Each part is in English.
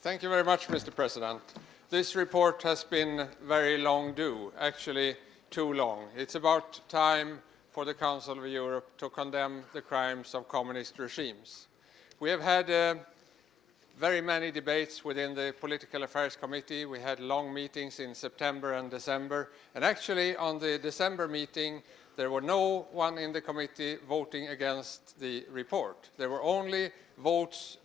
Thank you very much, Mr. President. This report has been very long due, actually too long. It's about time for the Council of Europe to condemn the crimes of communist regimes. We have had very many debates within the Political Affairs Committee. We had long meetings in September and December. And actually, on the December meeting, there were no one in the committee voting against the report. There were only votes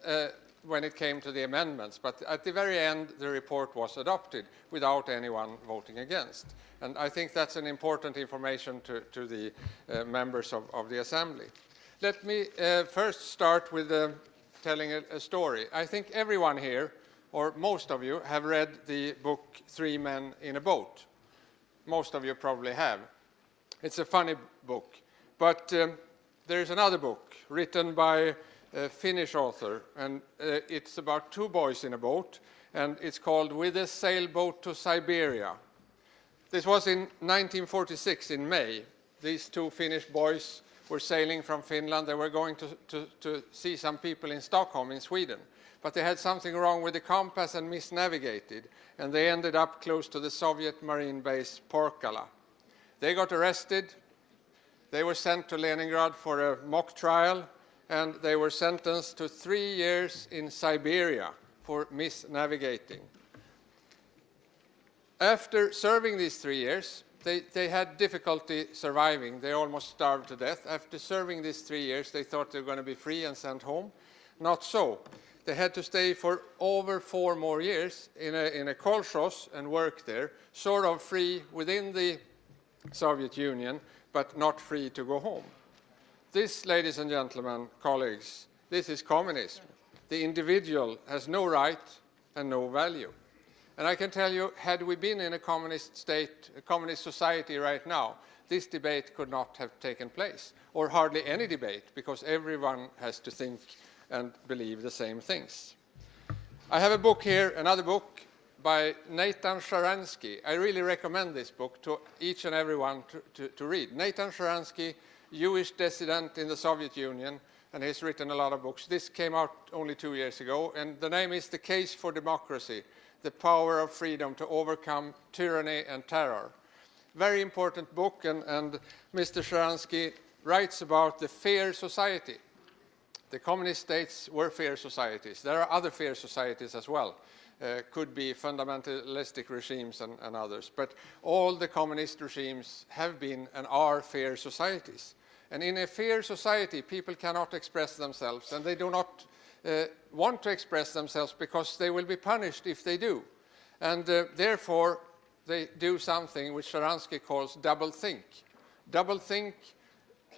when it came to the amendments. But at the very end, the report was adopted without anyone voting against. And I think that's an important information to the members of the Assembly. Let me first start with telling a story. I think everyone here, or most of you, have read the book Three Men in a Boat. Most of you probably have. It's a funny book. But there's another book written by a Finnish author, and it's about two boys in a boat, and it's called With a Sailboat to Siberia. This was in 1946 in May. These two Finnish boys were sailing from Finland. They were going to see some people in Stockholm in Sweden, but they had something wrong with the compass and misnavigated, and they ended up close to the Soviet marine base Porkala. They got arrested. They were sent to Leningrad for a mock trial, and they were sentenced to 3 years in Siberia for misnavigating. After serving these 3 years, they had difficulty surviving. They almost starved to death. After serving these 3 years, they thought they were going to be free and sent home. Not so. They had to stay for over 4 more years in a kolkhoz and work there, sort of free within the Soviet Union, but not free to go home. This, ladies and gentlemen, colleagues, this is communism. The individual has no right and no value. And I can tell you, had we been in a communist state, a communist society right now, this debate could not have taken place, or hardly any debate, because everyone has to think and believe the same things. I have a book here, another book by Nathan Sharansky. I really recommend this book to each and everyone to read. Nathan Sharansky, Jewish dissident in the Soviet Union, and he's written a lot of books. This came out only 2 years ago, and the name is The Case for Democracy, The Power of Freedom to Overcome Tyranny and Terror. Very important book, and Mr. Sharansky writes about the fair society. The communist states were fair societies. There are other fair societies as well. Could be fundamentalistic regimes and others. But all the communist regimes have been and are fair societies. And in a fair society, people cannot express themselves, and they do not want to express themselves because they will be punished if they do. And therefore, they do something which Sharansky calls double think. Double think,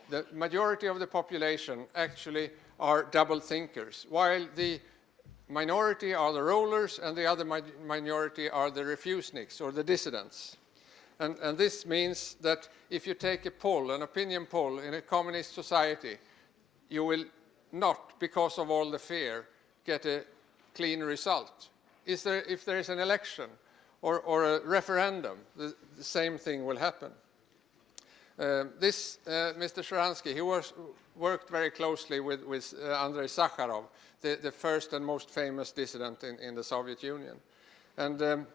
the majority of the population actually are double thinkers, while the minority are the rulers and the other minority are the refuseniks or the dissidents. And this means that if you take a poll, an opinion poll in a communist society, you will not, because of all the fear, get a clean result. If there is an election or a referendum, the same thing will happen. Mr. Sharansky, he worked very closely with Andrei Sakharov, the first and most famous dissident in the Soviet Union. And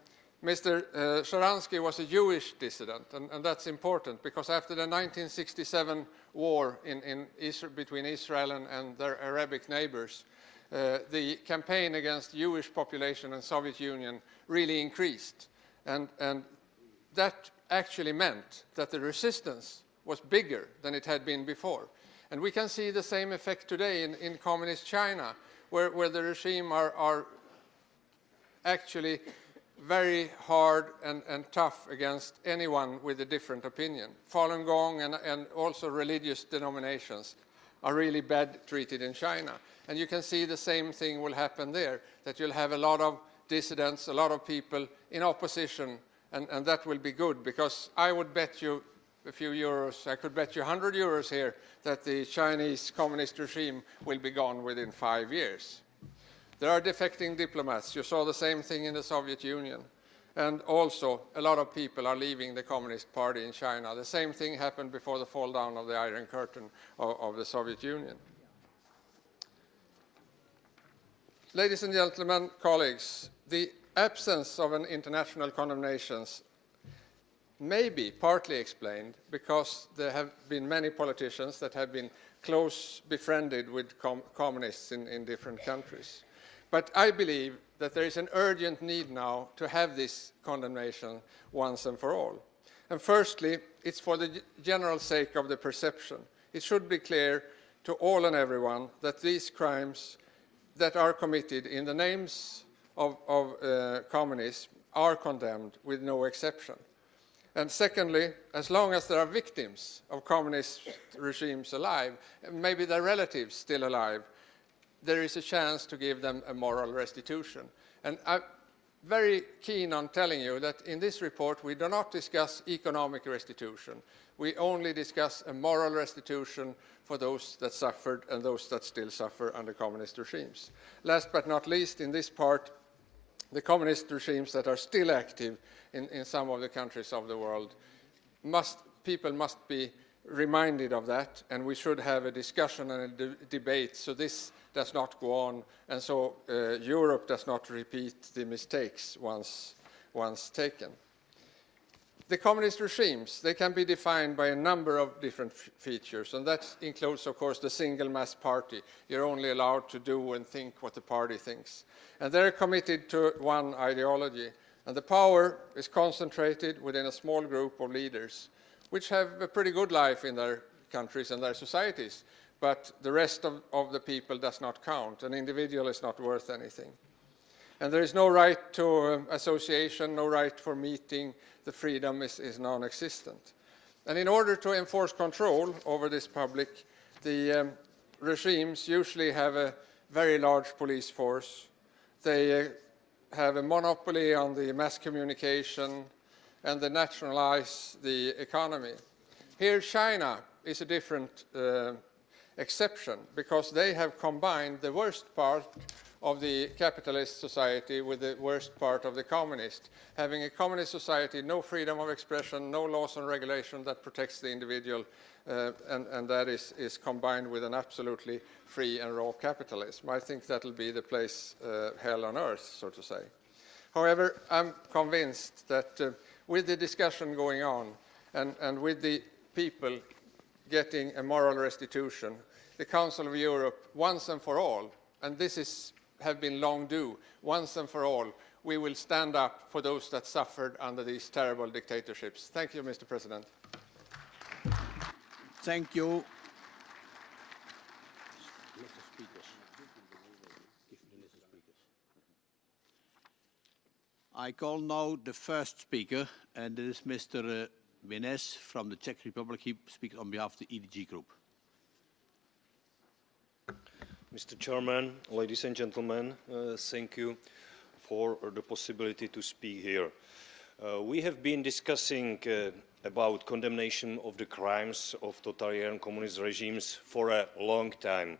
Mr. Sharansky was a Jewish dissident, and that's important because after the 1967 war between Israel and their Arabic neighbors, the campaign against Jewish population in Soviet Union really increased. And that actually meant that the resistance was bigger than it had been before. And we can see the same effect today in communist China, where the regime are actually very hard and tough against anyone with a different opinion. Falun Gong and also religious denominations are really bad treated in China. And you can see the same thing will happen there, that you'll have a lot of dissidents, a lot of people in opposition, and that will be good, because I would bet you a few euros, I could bet you 100 euros here, that the Chinese communist regime will be gone within 5 years. There are defecting diplomats. You saw the same thing in the Soviet Union. And also, a lot of people are leaving the Communist Party in China. The same thing happened before the fall down of the Iron Curtain of the Soviet Union. Ladies and gentlemen, colleagues, the absence of an international condemnation may be partly explained because there have been many politicians that have been close befriended with communists in different countries. But I believe that there is an urgent need now to have this condemnation once and for all. And firstly, it's for the general sake of the perception. It should be clear to all and everyone that these crimes that are committed in the names of communism are condemned with no exception. And secondly, as long as there are victims of communist regimes alive, and maybe their relatives still alive, there is a chance to give them a moral restitution. And I'm very keen on telling you that in this report we do not discuss economic restitution. We only discuss a moral restitution for those that suffered and those that still suffer under communist regimes. Last but not least, in this part, the communist regimes that are still active in some of the countries of the world, people must be reminded of that, and we should have a discussion and a debate so this does not go on, and so Europe does not repeat the mistakes once taken. The communist regimes, they can be defined by a number of different features, and that includes, of course, the single mass party. You're only allowed to do and think what the party thinks. And they're committed to one ideology, and the power is concentrated within a small group of leaders, which have a pretty good life in their countries and their societies, but the rest of the people does not count. An individual is not worth anything. And there is no right to association, no right for meeting. The freedom is non-existent. And in order to enforce control over this public, the regimes usually have a very large police force. They have a monopoly on the mass communication, and they nationalize the economy. Here, China is a different exception because they have combined the worst part of the capitalist society with the worst part of the communist. Having a communist society, no freedom of expression, no laws and regulation that protects the individual, and that is combined with an absolutely free and raw capitalism. I think that will be the place, hell on earth, so to say. However, I'm convinced that with the discussion going on and with the people getting a moral restitution, the Council of Europe, once and for all, and this have been long due, once and for all, we will stand up for those that suffered under these terrible dictatorships. Thank you, Mr. President. Thank you. I call now the first speaker, and it is Mr. Vines from the Czech Republic. He speaks on behalf of the EDG Group. Mr. Chairman, ladies and gentlemen, thank you for the possibility to speak here. We have been discussing about condemnation of the crimes of totalitarian communist regimes for a long time.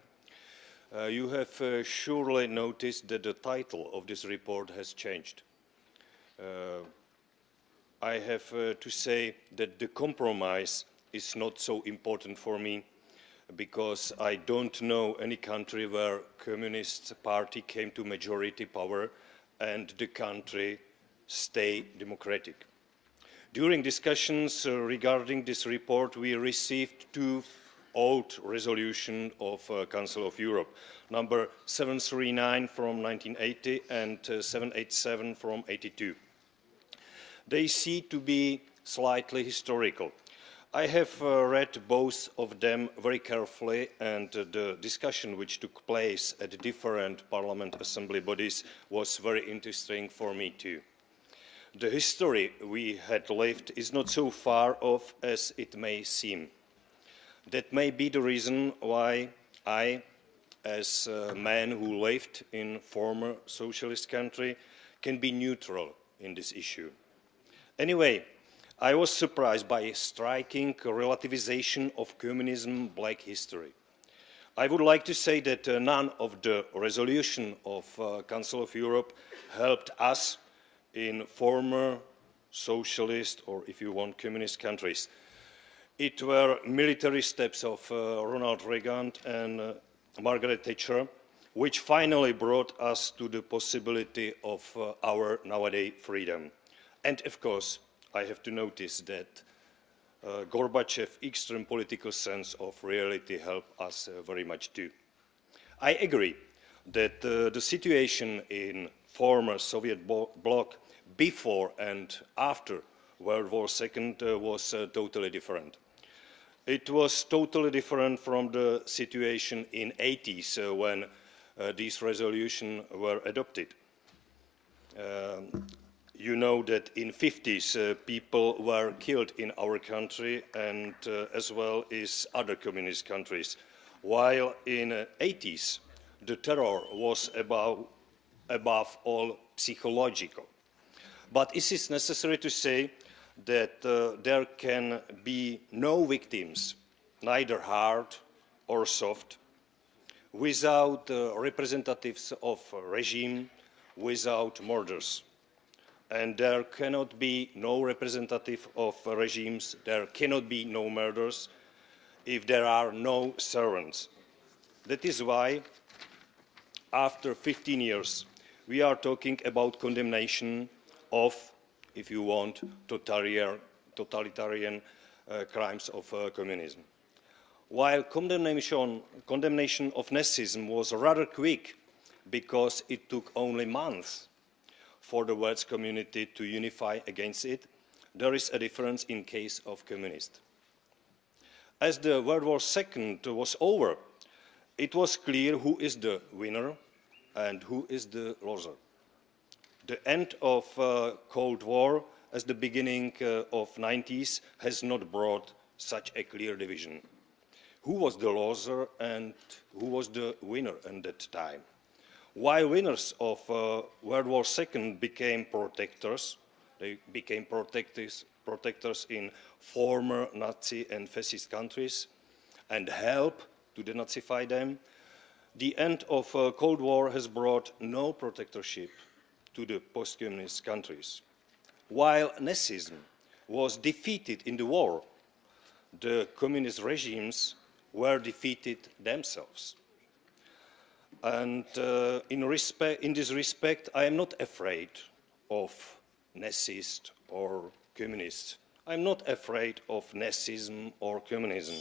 You have surely noticed that the title of this report has changed. I have to say that the compromise is not so important for me, because I don't know any country where Communist Party came to majority power and the country stayed democratic. During discussions regarding this report, we received two old resolutions of Council of Europe, number 739 from 1980 and 787 from 82. They seem to be slightly historical. I have read both of them very carefully, and the discussion which took place at the different parliament assembly bodies was very interesting for me too. The history we had lived is not so far off as it may seem. That may be the reason why I, as a man who lived in a former socialist country, can be neutral in this issue. Anyway, I was surprised by a striking relativization of communism black history. I would like to say that none of the resolutions of Council of Europe helped us in former socialist, or if you want, communist countries. It were military steps of Ronald Reagan and Margaret Thatcher which finally brought us to the possibility of our nowadays freedom. And of course, I have to notice that Gorbachev's extreme political sense of reality helped us very much too. I agree that the situation in former Soviet bloc before and after World War II was totally different. It was totally different from the situation in the 80s when these resolutions were adopted. You know that in the 50s people were killed in our country and as well as other communist countries, while in the 80s the terror was above all psychological. But it is necessary to say that there can be no victims, neither hard or soft, without representatives of a regime, without murders. And there cannot be no representative of regimes, there cannot be no murders if there are no servants. That is why, after 15 years, we are talking about condemnation of, if you want, totalitarian crimes of communism. While condemnation of Nazism was rather quick because it took only months for the world's community to unify against it, there is a difference in case of communists. As the World War II was over, it was clear who is the winner and who is the loser. The end of Cold War as the beginning of the 90s has not brought such a clear division. Who was the loser and who was the winner at that time? While winners of World War II became protectors, they became protectors in former Nazi and fascist countries and helped to denazify them, the end of Cold War has brought no protectorship to the post-communist countries. While Nazism was defeated in the war, the communist regimes were defeated themselves. And in this respect, I am not afraid of Nazists or communists. I am not afraid of Nazism or communism.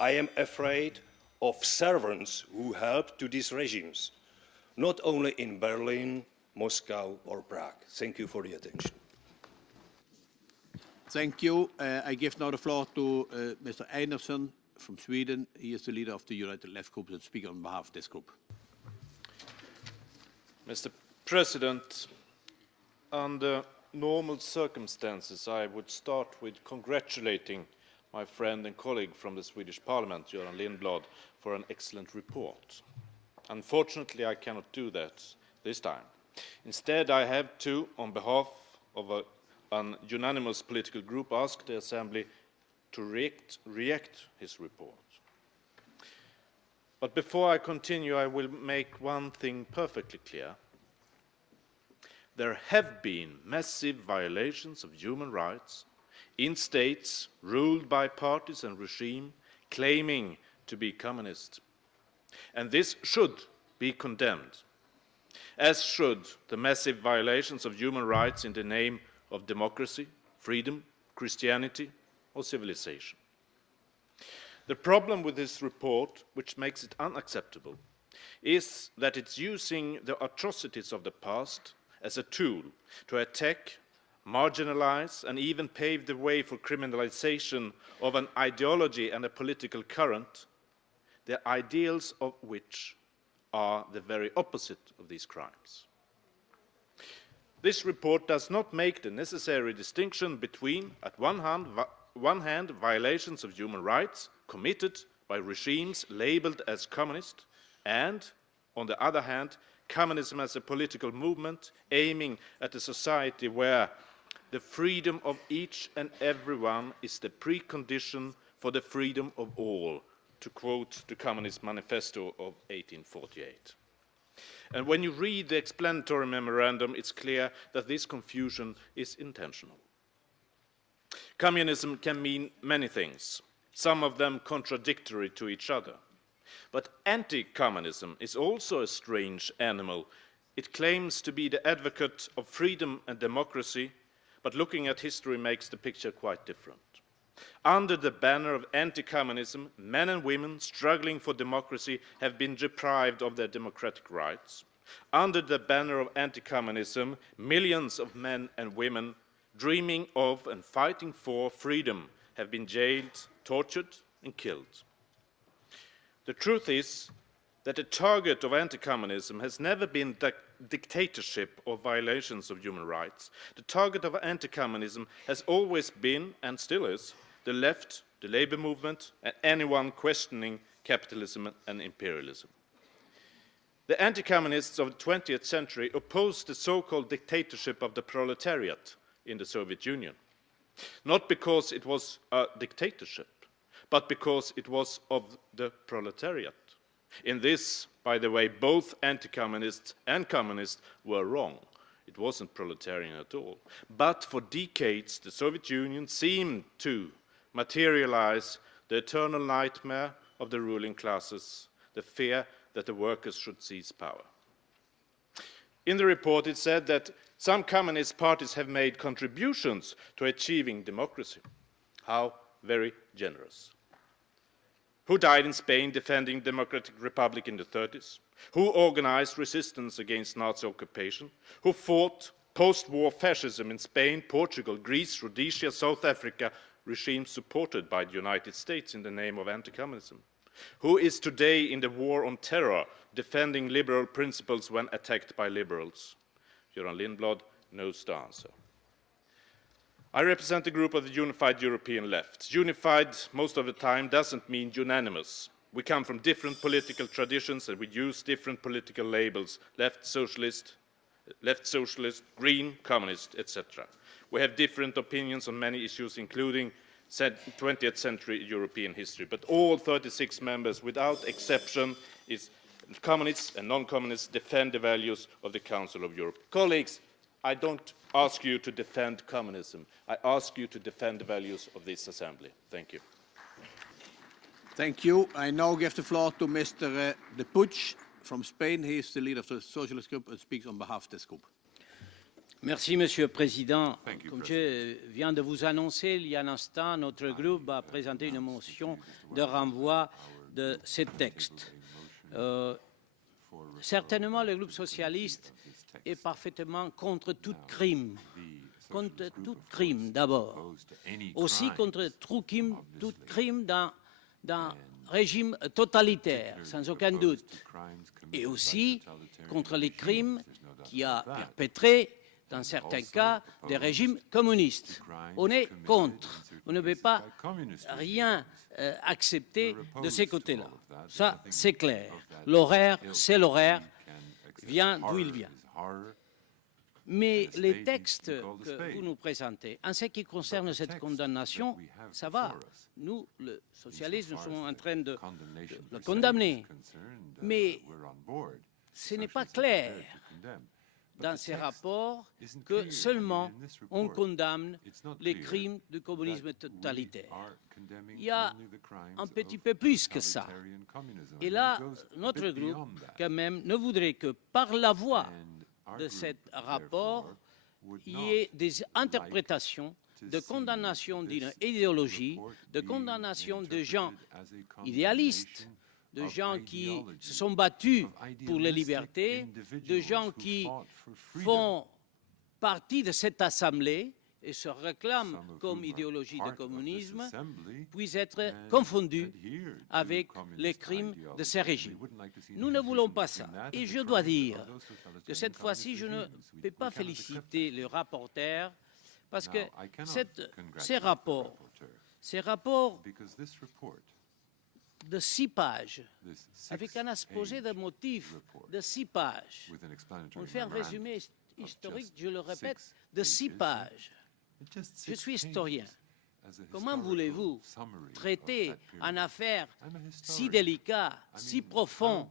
I am afraid of servants who help to these regimes, not only in Berlin, Moscow or Prague. Thank you for the attention. Thank you. I give now the floor to Mr. Einarson from Sweden. He is the leader of the United Left Group and speaks on behalf of this group. Mr. President, under normal circumstances, I would start with congratulating my friend and colleague from the Swedish Parliament, Göran Lindblad, for an excellent report. Unfortunately, I cannot do that this time. Instead, I have to, on behalf of an unanimous political group, ask the Assembly to reject his report. But before I continue, I will make one thing perfectly clear. There have been massive violations of human rights in states ruled by parties and regime claiming to be communist. And this should be condemned, as should the massive violations of human rights in the name of democracy, freedom, Christianity, or civilization. The problem with this report, which makes it unacceptable, is that it's using the atrocities of the past as a tool to attack, marginalize, and even pave the way for criminalization of an ideology and a political current, the ideals of which are the very opposite of these crimes. This report does not make the necessary distinction between, at one hand, violations of human rights committed by regimes labeled as communist, and, on the other hand, communism as a political movement aiming at a society where the freedom of each and everyone is the precondition for the freedom of all, to quote the Communist Manifesto of 1848. And when you read the explanatory memorandum, it's clear that this confusion is intentional. Communism can mean many things, some of them contradictory to each other. But anti-communism is also a strange animal. It claims to be the advocate of freedom and democracy, but looking at history makes the picture quite different. Under the banner of anti-communism, men and women struggling for democracy have been deprived of their democratic rights. Under the banner of anti-communism, millions of men and women dreaming of and fighting for freedom have been jailed, tortured, and killed. The truth is that the target of anti-communism has never been dictatorship or violations of human rights. The target of anti-communism has always been, and still is, the left, the labor movement, and anyone questioning capitalism and imperialism. The anti-communists of the 20th century opposed the so-called dictatorship of the proletariat in the Soviet Union, not because it was a dictatorship, but because it was of the proletariat. In this, by the way, both anti-communists and communists were wrong. It wasn't proletarian at all. But for decades, the Soviet Union seemed to materialize the eternal nightmare of the ruling classes, the fear that the workers should seize power. In the report, it said that some communist parties have made contributions to achieving democracy. How very generous. Who died in Spain defending the Democratic Republic in the 30s? Who organized resistance against Nazi occupation? Who fought post-war fascism in Spain, Portugal, Greece, Rhodesia, South Africa, regimes supported by the United States in the name of anti-communism? Who is today in the war on terror defending liberal principles when attacked by liberals? Göran Lindblad knows the answer. I represent a group of the unified European left. Unified most of the time doesn't mean unanimous. We come from different political traditions and we use different political labels, left socialist, green, communist, etc. We have different opinions on many issues, including 20th century European history, but all 36 members, without exception, is communists and non-communists, defend the values of the Council of Europe. Colleagues, I don't ask you to defend communism. I ask you to defend the values of this assembly. Thank you. Thank you. I now give the floor to Mr. De Puig from Spain. He is the leader of the Socialist Group and speaks on behalf of this group. Merci, Monsieur le Président. Comme je viens de vous annoncer il y a un instant, notre groupe va présenter une motion de renvoi de ce texte. Certainement, le groupe socialiste est parfaitement contre tout crime. Contre tout crime, d'abord. Aussi contre tout crime d'un régime totalitaire, sans aucun doute. Et aussi contre les crimes qui a perpétrés, dans certains cas, des régimes communistes. On est contre. On ne peut pas rien accepter de ces côtés-là. Ça, c'est clair. L'horaire, c'est l'horaire, vient d'où il vient. Mais les textes que vous nous présentez, en ce qui concerne cette condamnation, ça va. Nous, le socialisme, nous sommes en train de le condamner. Mais ce n'est pas clair dans ces rapports que seulement on condamne les crimes du communisme totalitaire. Il y a un petit peu plus que ça. Et là, notre groupe, quand même, ne voudrait que par la voie de ce rapport, il y ait des interprétations de condamnation d'une idéologie, de condamnation de gens idéalistes, de gens qui se sont battus pour les libertés, de gens qui font partie de cette assemblée et se réclament comme idéologie du communisme, puissent être confondus avec les crimes de ces régimes. Nous ne voulons pas ça. Et je dois dire que cette fois-ci, je ne peux pas féliciter le rapporteur parce que ces rapports de 6 pages, avec un exposé de motifs de 6 pages. On fait un résumé historique, je le répète, de 6 pages. Je suis historien. Comment voulez-vous traiter une affaire si délicate, si profonde,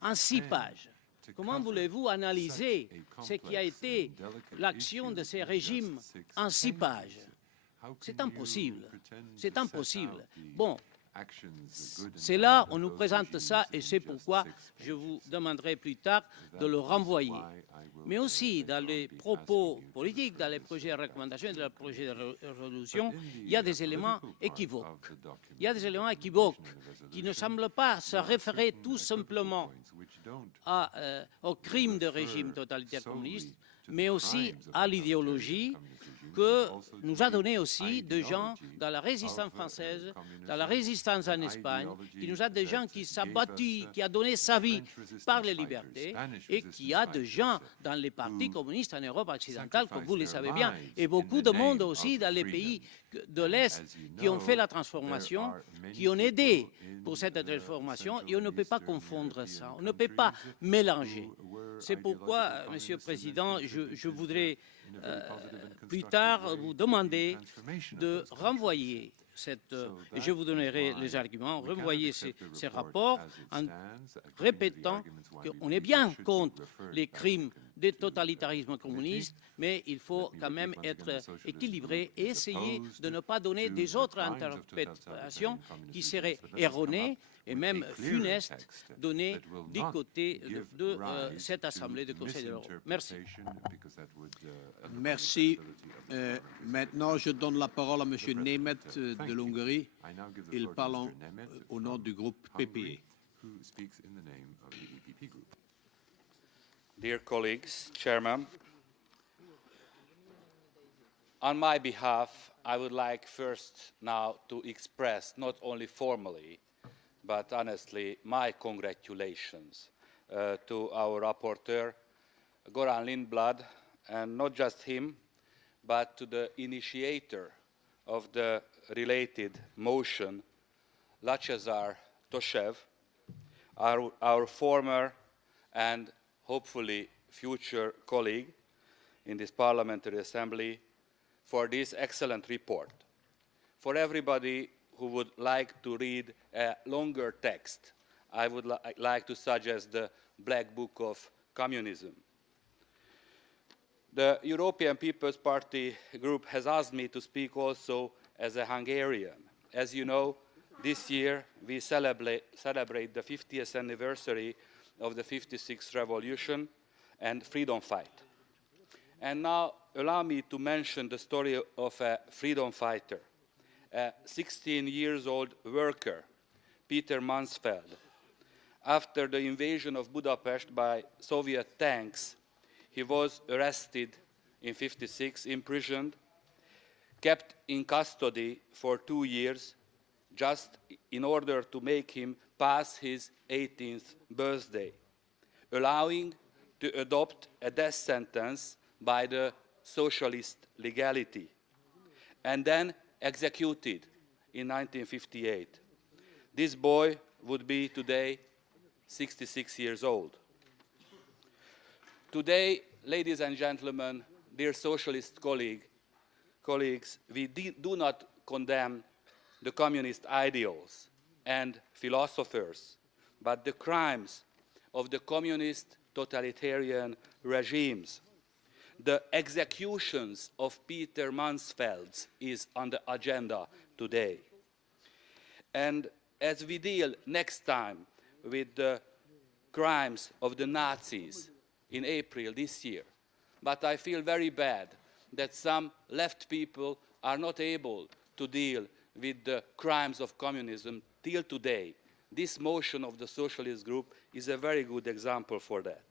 en 6 pages? Comment voulez-vous analyser ce qui a été l'action de ces régimes en 6 pages? C'est impossible. C'est impossible. Bon. C'est là, on nous présente ça, et c'est pourquoi je vous demanderai plus tard de le renvoyer. Mais aussi, dans les propos politiques, dans les projets de recommandation et dans les projets de résolution, il y a des éléments équivoques. Il y a des éléments équivoques qui ne semblent pas se référer tout simplement au crime de régime totalitaire communiste, mais aussi à l'idéologie que nous a donné aussi des gens dans la résistance française, dans la résistance en Espagne, qui nous a des gens qui s'est battu, qui a donné sa vie par les libertés, et qui a des gens dans les partis communistes en Europe occidentale, comme vous le savez bien, et beaucoup de monde aussi dans les pays de l'Est qui ont fait la transformation, qui ont aidé pour cette transformation, et on ne peut pas confondre ça, on ne peut pas mélanger. C'est pourquoi, Monsieur le Président, je voudrais plus tard vous demander de renvoyer je vous donnerai les arguments, renvoyer ces rapports en répétant qu'on est bien contre les crimes de totalitarisme communiste, mais il faut quand même être équilibré et essayer de ne pas donner des autres interprétations qui seraient erronées et même funestes données du côté de cette Assemblée du Conseil de l'Europe. Merci. Merci. Maintenant, je donne la parole à M. Nemeth de l'Hongrie. Il parle au nom du groupe PPE. Dear colleagues, Chairman, on my behalf, I would like first now to express, not only formally, but honestly, my congratulations to our rapporteur, Göran Lindblad, and not just him, but to the initiator of the related motion, Latchezar Toshev, our former and hopefully future colleague in this Parliamentary Assembly, for this excellent report. For everybody who would like to read a longer text, I would like to suggest the Black Book of Communism. The European People's Party group has asked me to speak also as a Hungarian. As you know, this year we celebrate the 50th anniversary of the 56th revolution and freedom fight. And now allow me to mention the story of a freedom fighter, a 16-year-old worker, Peter Mansfeld. After the invasion of Budapest by Soviet tanks, he was arrested in 1956, imprisoned, kept in custody for 2 years, just in order to make him pass his 18th birthday, allowing to adopt a death sentence by the socialist legality, and then executed in 1958. This boy would be today 66 years old. Today, ladies and gentlemen, dear socialist colleagues, we do not condemn the communist ideals and philosophers, but the crimes of the communist totalitarian regimes. The executions of Peter Mansfeld is on the agenda today. And as we deal next time with the crimes of the Nazis in April this year, but I feel very bad that some left people are not able to deal with the crimes of communism till today. This motion of the socialist group is a very good example for that.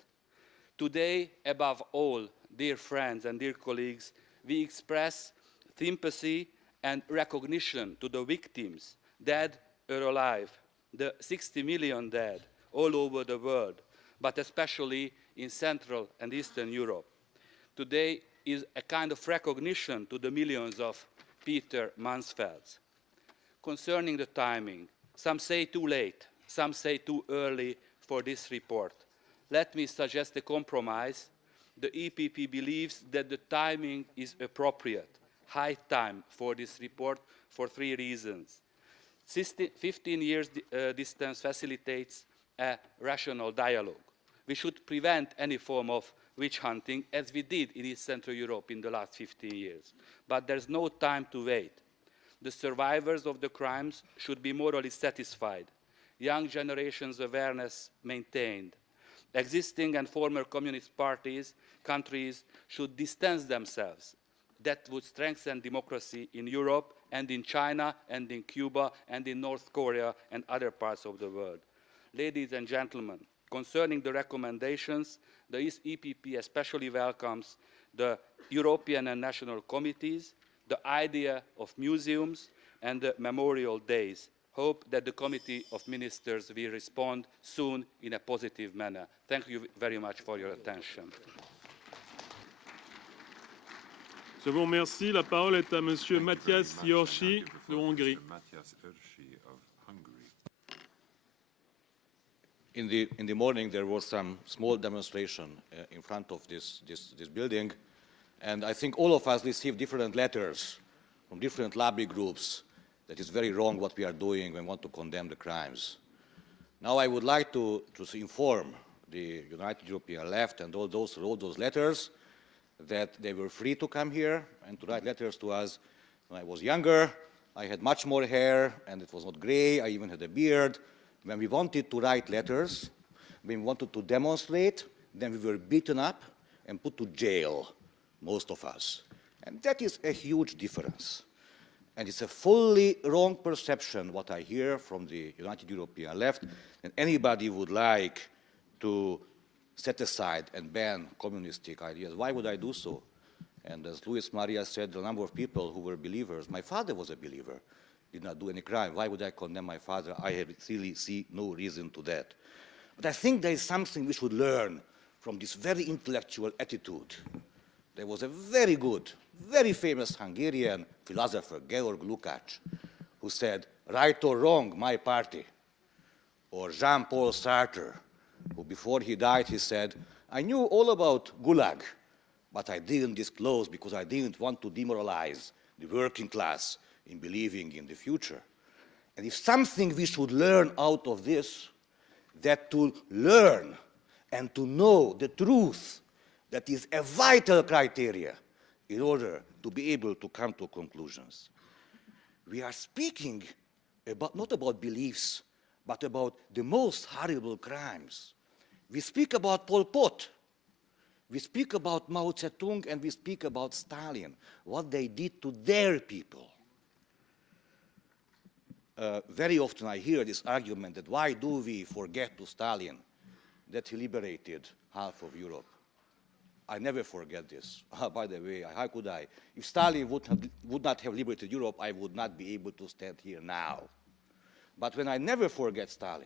Today, above all, dear friends and dear colleagues, we express sympathy and recognition to the victims, dead or alive, the 60 million dead all over the world, but especially in Central and Eastern Europe. Today is a kind of recognition to the millions of Peter Mansfelds. Concerning the timing, some say too late, some say too early for this report. Let me suggest a compromise. The EPP believes that the timing is appropriate, high time for this report for 3 reasons. 15 years distance facilitates a rational dialogue. We should prevent any form of witch hunting, as we did in East Central Europe in the last 15 years. But there's no time to wait. The survivors of the crimes should be morally satisfied. Young generations' awareness maintained. Existing and former communist countries should distance themselves. That would strengthen democracy in Europe and in China and in Cuba and in North Korea and other parts of the world. Ladies and gentlemen, concerning the recommendations, the EPP especially welcomes the European and national committees, the idea of museums, and the memorial days. Hope that the Committee of Ministers will respond soon in a positive manner. Thank you very much for your attention. Je vous remercie. La parole est à Monsieur Matthias Yorshi de Hongrie. In the morning, there was some small demonstration in front of this building, and I think all of us received different letters from different lobby groups that it's very wrong what we are doing and want to condemn the crimes. Now I would like to inform the United European Left and all those who wrote those letters that they were free to come here and to write letters to us. When I was younger, I had much more hair and it was not gray, I even had a beard. When we wanted to write letters, when we wanted to demonstrate, then we were beaten up and put to jail, most of us. And that is a huge difference. And it's a fully wrong perception, what I hear from the United European Left, and anybody would like to set aside and ban communistic ideas. Why would I do so? And as Luis Maria said, the number of people who were believers, my father was a believer, did not do any crime. Why would I condemn my father? I really see no reason to that. But I think there is something we should learn from this very intellectual attitude. There was a very good, very famous Hungarian philosopher, Georg Lukács, who said, right or wrong, my party. Or Jean-Paul Sartre, who before he died, he said, I knew all about Gulag, but I didn't disclose because I didn't want to demoralize the working class in believing in the future. And if something we should learn out of this, that to learn and to know the truth, that is a vital criteria in order to be able to come to conclusions. We are speaking about, not about beliefs, but about the most horrible crimes. We speak about Pol Pot, we speak about Mao Zedong, and we speak about Stalin, what they did to their people. Very often I hear this argument that why do we forget to Stalin that he liberated half of Europe? I never forget this. By the way, how could I? If Stalin would not have liberated Europe, I would not be able to stand here now. But when I never forget Stalin,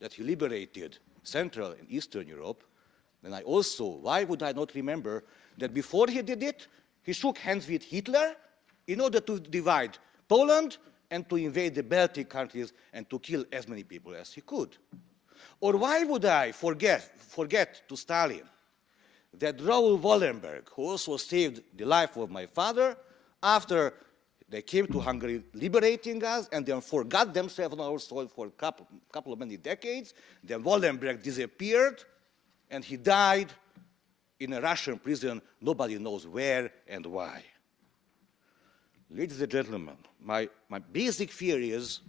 that he liberated Central and Eastern Europe, then I also, why would I not remember that before he did it, he shook hands with Hitler in order to divide Poland and to invade the Baltic countries and to kill as many people as he could? Or why would I forget to Stalin that Raoul Wallenberg, who also saved the life of my father, after they came to Hungary liberating us and then forgot themselves on our soil for a couple of many decades, then Wallenberg disappeared and he died in a Russian prison, nobody knows where and why. Ladies and gentlemen, my basic fear is,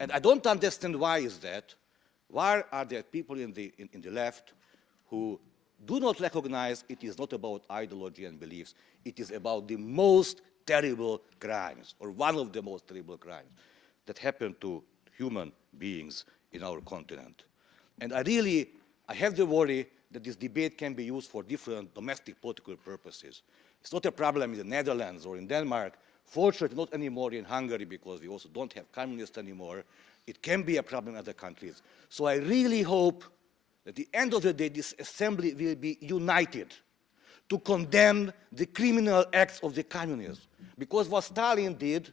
and I don't understand why is that, why are there people in the left who do not recognize it is not about ideology and beliefs, it is about the most terrible crimes, or one of the most terrible crimes that happen to human beings in our continent. And I have the worry that this debate can be used for different domestic political purposes. It's not a problem in the Netherlands or in Denmark, fortunately not anymore in Hungary because we also don't have communists anymore. It can be a problem in other countries. So I really hope at the end of the day, this assembly will be united to condemn the criminal acts of the communists. Because what Stalin did,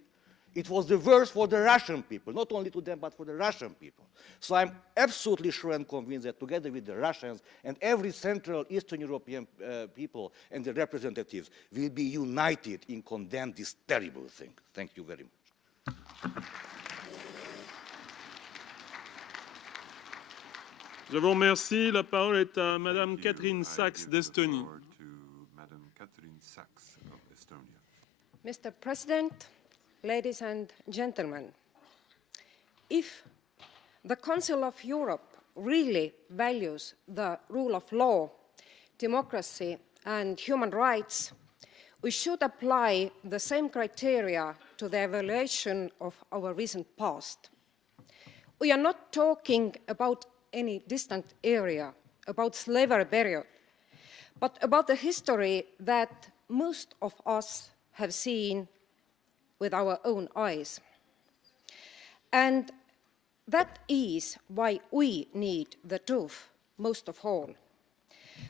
it was the worst for the Russian people, not only to them, but for the Russian people. So I'm absolutely sure and convinced that together with the Russians and every Central Eastern European people and the representatives will be united in condemning this terrible thing. Thank you very much. Je vous remercie. La parole est à Madame Catherine Sachs d'Estonie. Mr. President, ladies and gentlemen, if the Council of Europe really values the rule of law, democracy, and human rights, we should apply the same criteria to the evaluation of our recent past. We are not talking about any distant area, about slavery period, but about the history that most of us have seen with our own eyes. And that is why we need the truth most of all.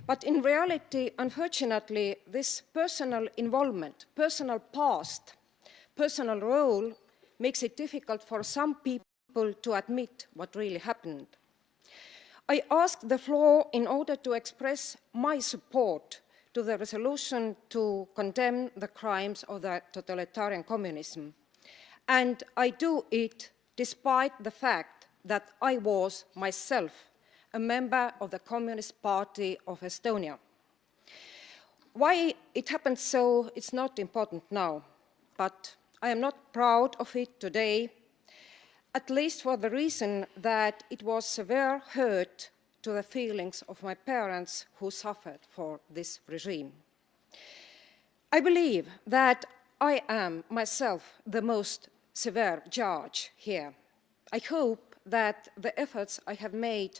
But in reality, unfortunately, this personal involvement, personal past, personal role makes it difficult for some people to admit what really happened. I asked the floor in order to express my support to the resolution to condemn the crimes of the totalitarian communism. And I do it despite the fact that I was myself a member of the Communist Party of Estonia. Why it happened so, it's not important now, but I am not proud of it today, at least for the reason that it was severe hurt to the feelings of my parents who suffered for this regime. I believe that I am myself the most severe judge here. I hope that the efforts I have made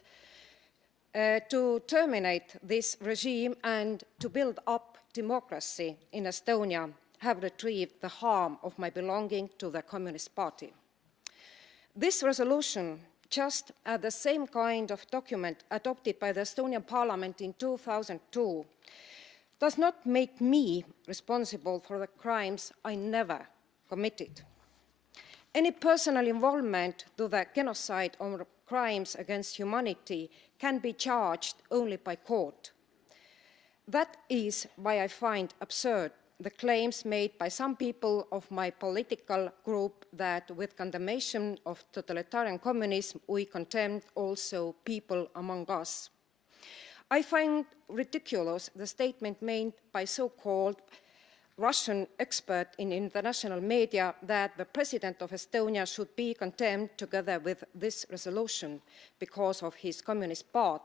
to terminate this regime and to build up democracy in Estonia have retrieved the harm of my belonging to the Communist Party. This resolution, just as the same kind of document adopted by the Estonian Parliament in 2002, does not make me responsible for the crimes I never committed. Any personal involvement to the genocide or crimes against humanity can be charged only by court. That is why I find absurd the claims made by some people of my political group that with condemnation of totalitarian communism, we condemned also people among us. I find ridiculous the statement made by so-called Russian expert in international media that the president of Estonia should be condemned together with this resolution because of his communist part.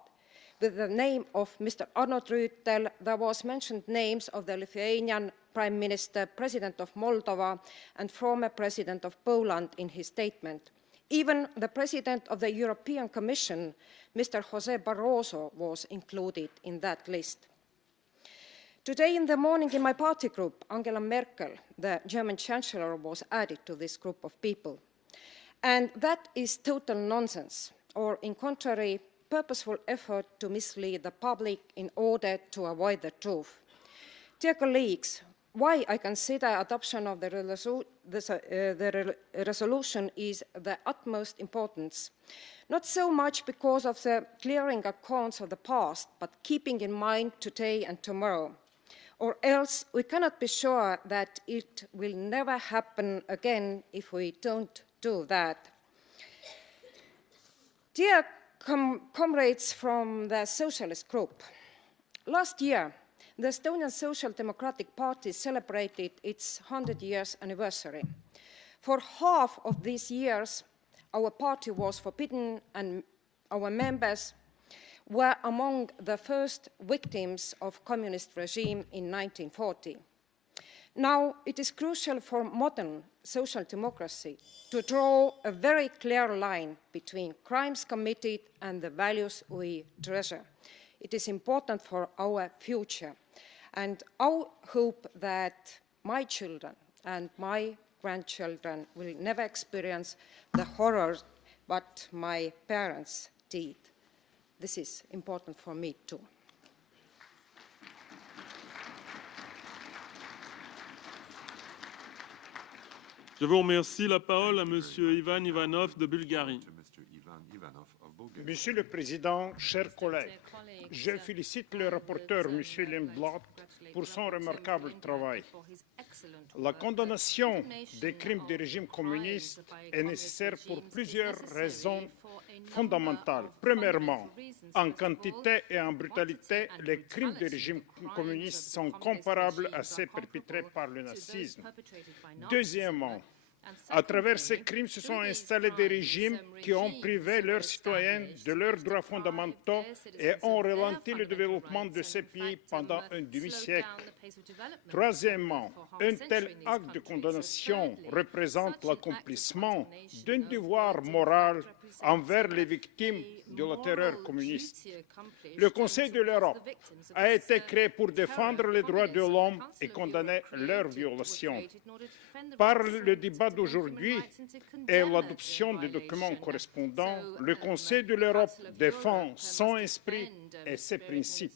With the name of Mr. Arnold Rüütel, there was mentioned names of the Lithuanian Prime Minister, President of Moldova, and former President of Poland in his statement. Even the President of the European Commission, Mr. Jose Barroso, was included in that list. Today in the morning in my party group, Angela Merkel, the German Chancellor, was added to this group of people. And that is total nonsense, or in contrary, purposeful effort to mislead the public in order to avoid the truth. Dear colleagues, why I consider adoption of the resolution is the utmost importance. Not so much because of the clearing accounts of the past, but keeping in mind today and tomorrow. Or else we cannot be sure that it will never happen again if we don't do that. Dear comrades from the Socialist Group, last year, the Estonian Social Democratic Party celebrated its 100 years anniversary. For half of these years, our party was forbidden and our members were among the first victims of communist regime in 1940. Now, it is crucial for modern social democracy to draw a very clear line between crimes committed and the values we treasure. It is important for our future. And I hope that my children and my grandchildren will never experience the horrors what my parents did. This is important for me too. Je vous remercie. La parole à Monsieur Ivan Ivanov de Bulgarie. Monsieur le Président, chers collègues, je félicite le rapporteur, Monsieur Lindblad, pour son remarquable travail. La condamnation des crimes du régime communiste est nécessaire pour plusieurs raisons fondamentales. Premièrement, en quantité et en brutalité, les crimes du régime communiste sont comparables à ceux perpétrés par le nazisme. Deuxièmement, À travers ces crimes se sont installés des régimes qui ont privé leurs citoyens de leurs droits fondamentaux et ont ralenti le développement de ces pays pendant un demi-siècle. Troisièmement, un tel acte de condamnation représente l'accomplissement d'un devoir moral envers les victimes de la terreur communiste. Le Conseil de l'Europe a été créé pour défendre les droits de l'homme et condamner leurs violations. Par le débat d'aujourd'hui et l'adoption des documents correspondants, le Conseil de l'Europe défend son esprit et ses principes.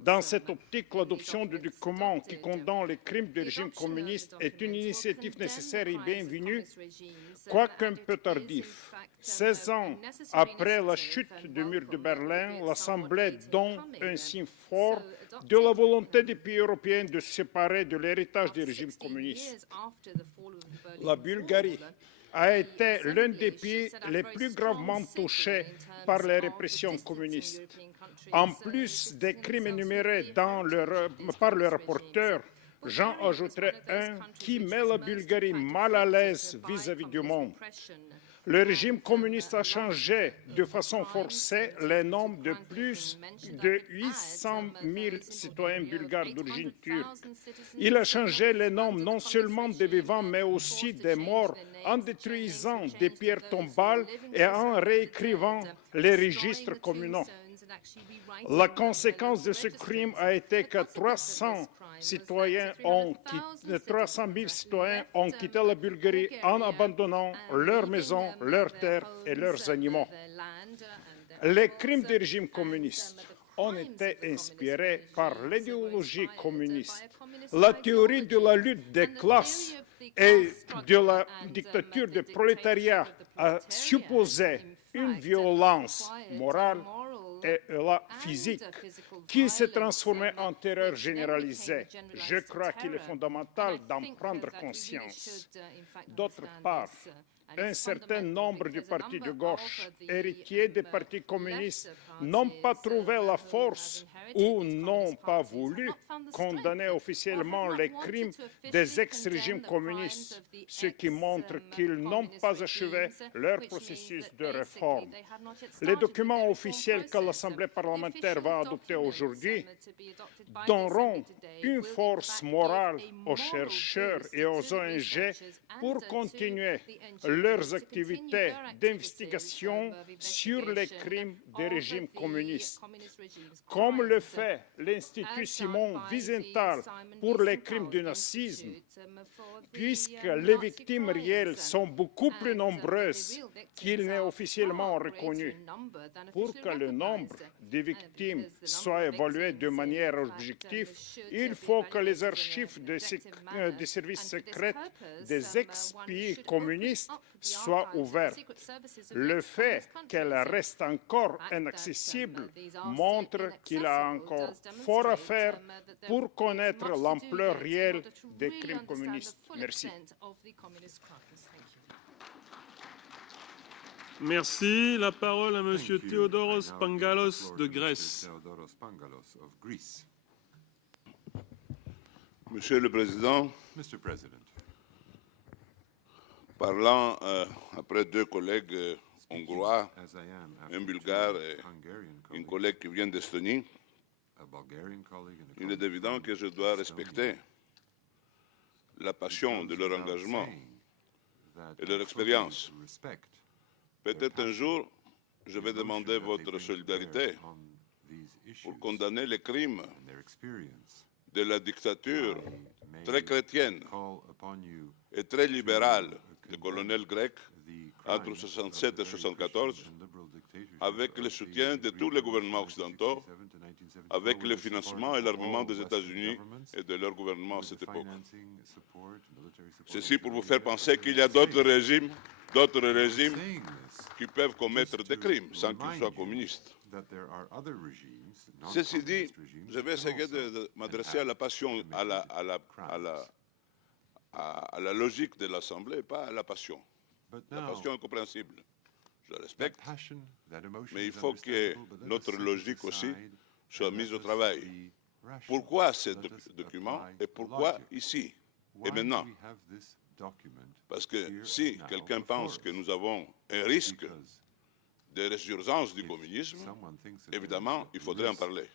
Dans cette optique, l'adoption de documents qui condamnent les crimes du régime communiste est une initiative nécessaire et bienvenue, quoique un peu tardif. 16 ans après la chute du mur de Berlin, l'Assemblée donne un signe fort de la volonté des pays européens de se séparer de l'héritage du régime communiste. La Bulgarie a été l'un des pays les plus gravement touchés par les répressions communistes. En plus des crimes énumérés par le rapporteur, j'en ajouterai un qui met la Bulgarie mal à l'aise vis-à-vis du monde. Le régime communiste a changé de façon forcée les noms de plus de 800 000 citoyens bulgares d'origine turque. Il a changé les noms non seulement des vivants, mais aussi des morts, en détruisant des pierres tombales et en réécrivant les registres communaux. La conséquence de ce crime a été que 300 000 citoyens ont quitté la Bulgarie en abandonnant leurs maisons, leurs terres et leurs animaux. Les crimes du régime communiste ont été inspirés par l'idéologie communiste, la théorie de la lutte des classes et de la dictature du prolétariat a supposé une violence morale et la physique, qui s'est transformée en terreur généralisée. Je crois qu'il est fondamental d'en prendre conscience. D'autre part, un certain nombre de partis de gauche, héritiers des partis communistes, n'ont pas trouvé la force ou n'ont pas voulu condamner officiellement les crimes des ex-régimes communistes, ce qui montre qu'ils n'ont pas achevé leur processus de réforme. Les documents officiels que l'Assemblée parlementaire va adopter aujourd'hui donneront une force morale aux chercheurs et aux ONG pour continuer leurs activités d'investigation sur les crimes des régimes communistes, comme le fait l'Institut Simon Wiesenthal pour les crimes du nazisme, puisque les victimes réelles sont beaucoup plus nombreuses qu'il n'est officiellement reconnu. Pour que le nombre de victimes soit évalué de manière objective, il faut que les archives des services secrets des ex-pays communistes soient ouvertes. Le fait qu'elles restent encore inaccessibles montre qu'il y a encore fort à faire pour connaître l'ampleur réelle des crimes communistes. Merci. Merci. La parole à Monsieur Theodoros Pangalos de Grèce. Monsieur le Président, parlant après deux collègues hongrois, un bulgare et une collègue qui vient d'Estonie, il est évident que je dois respecter la passion de leur engagement et leur expérience. Peut-être un jour, je vais demander votre solidarité pour condamner les crimes de la dictature très chrétienne et très libérale des colonels grecs entre 1967 et 1974, avec le soutien de tous les gouvernements occidentaux, avec le financement et l'armement des États-Unis et de leur gouvernement à cette époque. Ceci pour vous faire penser qu'il y a d'autres régimes qui peuvent commettre des crimes sans qu'ils soient communistes. Ceci dit, je vais essayer de m'adresser à la passion, à la logique de l'Assemblée, pas à la passion. La passion est compréhensible. Je la respecte, mais il faut que notre logique aussi soit mise au travail. Pourquoi ce document et pourquoi ici et maintenant? Parce que si quelqu'un pense que nous avons un risque de résurgence du communisme, évidemment, il faudrait en parler.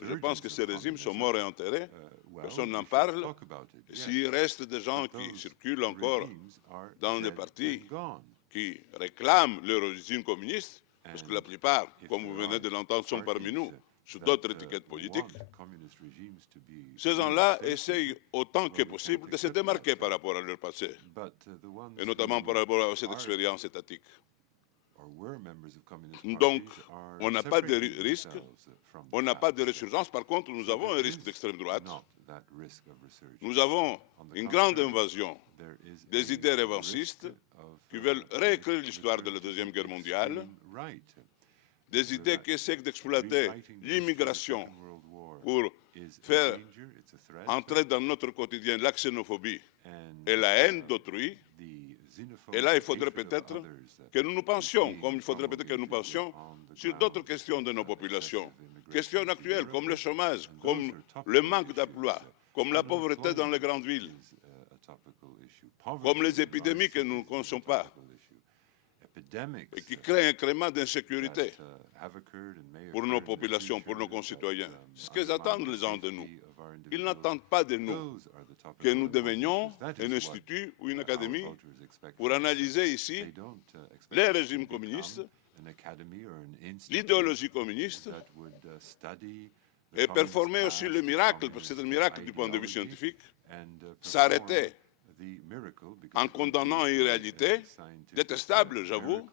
Je pense que ces régimes sont morts et enterrés, personne n'en parle. S'il reste des gens qui circulent encore dans des partis qui réclament le régime communiste, parce que la plupart, comme vous venez de l'entendre, sont parmi nous, sous d'autres étiquettes politiques, ces gens-là essayent autant que possible de se démarquer par rapport à leur passé, et notamment par rapport à cette expérience étatique. Donc, on n'a pas de risque, on n'a pas de résurgence. Par contre, nous avons un risque d'extrême droite. Nous avons une grande invasion des idées revanchistes qui veulent réécrire l'histoire de la Deuxième Guerre mondiale, des idées qui essaient d'exploiter l'immigration pour faire entrer dans notre quotidien la xénophobie et la haine d'autrui. Et là, il faudrait peut-être que nous nous pensions, comme il faudrait peut-être que nous pensions sur d'autres questions de nos populations, questions actuelles comme le chômage, comme le manque d'emploi, comme la pauvreté dans les grandes villes, comme les épidémies que nous ne connaissons pas et qui créent un climat d'insécurité pour nos populations, pour nos concitoyens. Ce qu'ils attendent les gens de nous. Ils n'attendent pas de nous que nous devenions un institut ou une académie pour analyser ici les régimes communistes, l'idéologie communiste, et performer aussi le miracle, parce que c'est un miracle du point de vue scientifique, s'arrêter en condamnant une réalité détestable, j'avoue,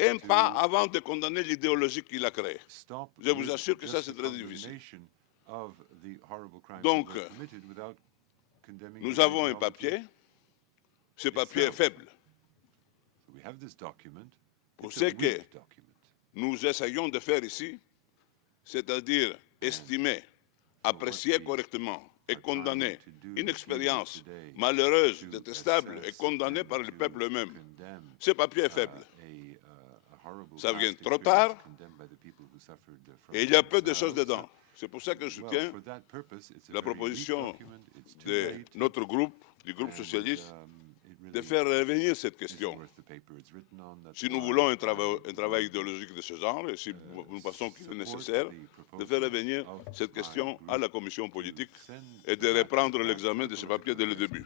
un pas avant de condamner l'idéologie qui l'a créée. Je vous assure que ça, c'est très difficile. Donc, nous avons un papier. Ce papier est faible. Pour ce que nous essayons de faire ici, c'est-à-dire estimer, apprécier correctement et condamner une expérience malheureuse, détestable et condamnée par le peuple eux-mêmes. Ce papier est faible. Ça vient trop tard et il y a peu de choses dedans. C'est pour ça que je soutiens la proposition de notre groupe, du groupe socialiste, de faire revenir cette question. Si nous voulons un travail idéologique de ce genre, et si nous pensons qu'il est nécessaire, de faire revenir cette question à la commission politique et de reprendre l'examen de ce papier dès le début.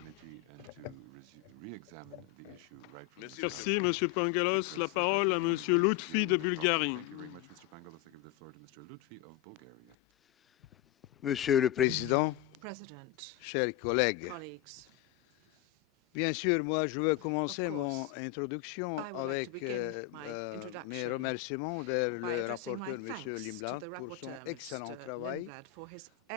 Merci, Monsieur Pangalos. La parole à Monsieur Lutfi de Bulgarie. Monsieur le Président, chers collègues, bien sûr, moi, je veux commencer mon introduction avec mes remerciements vers le rapporteur, M. Lindblad, pour son excellent travail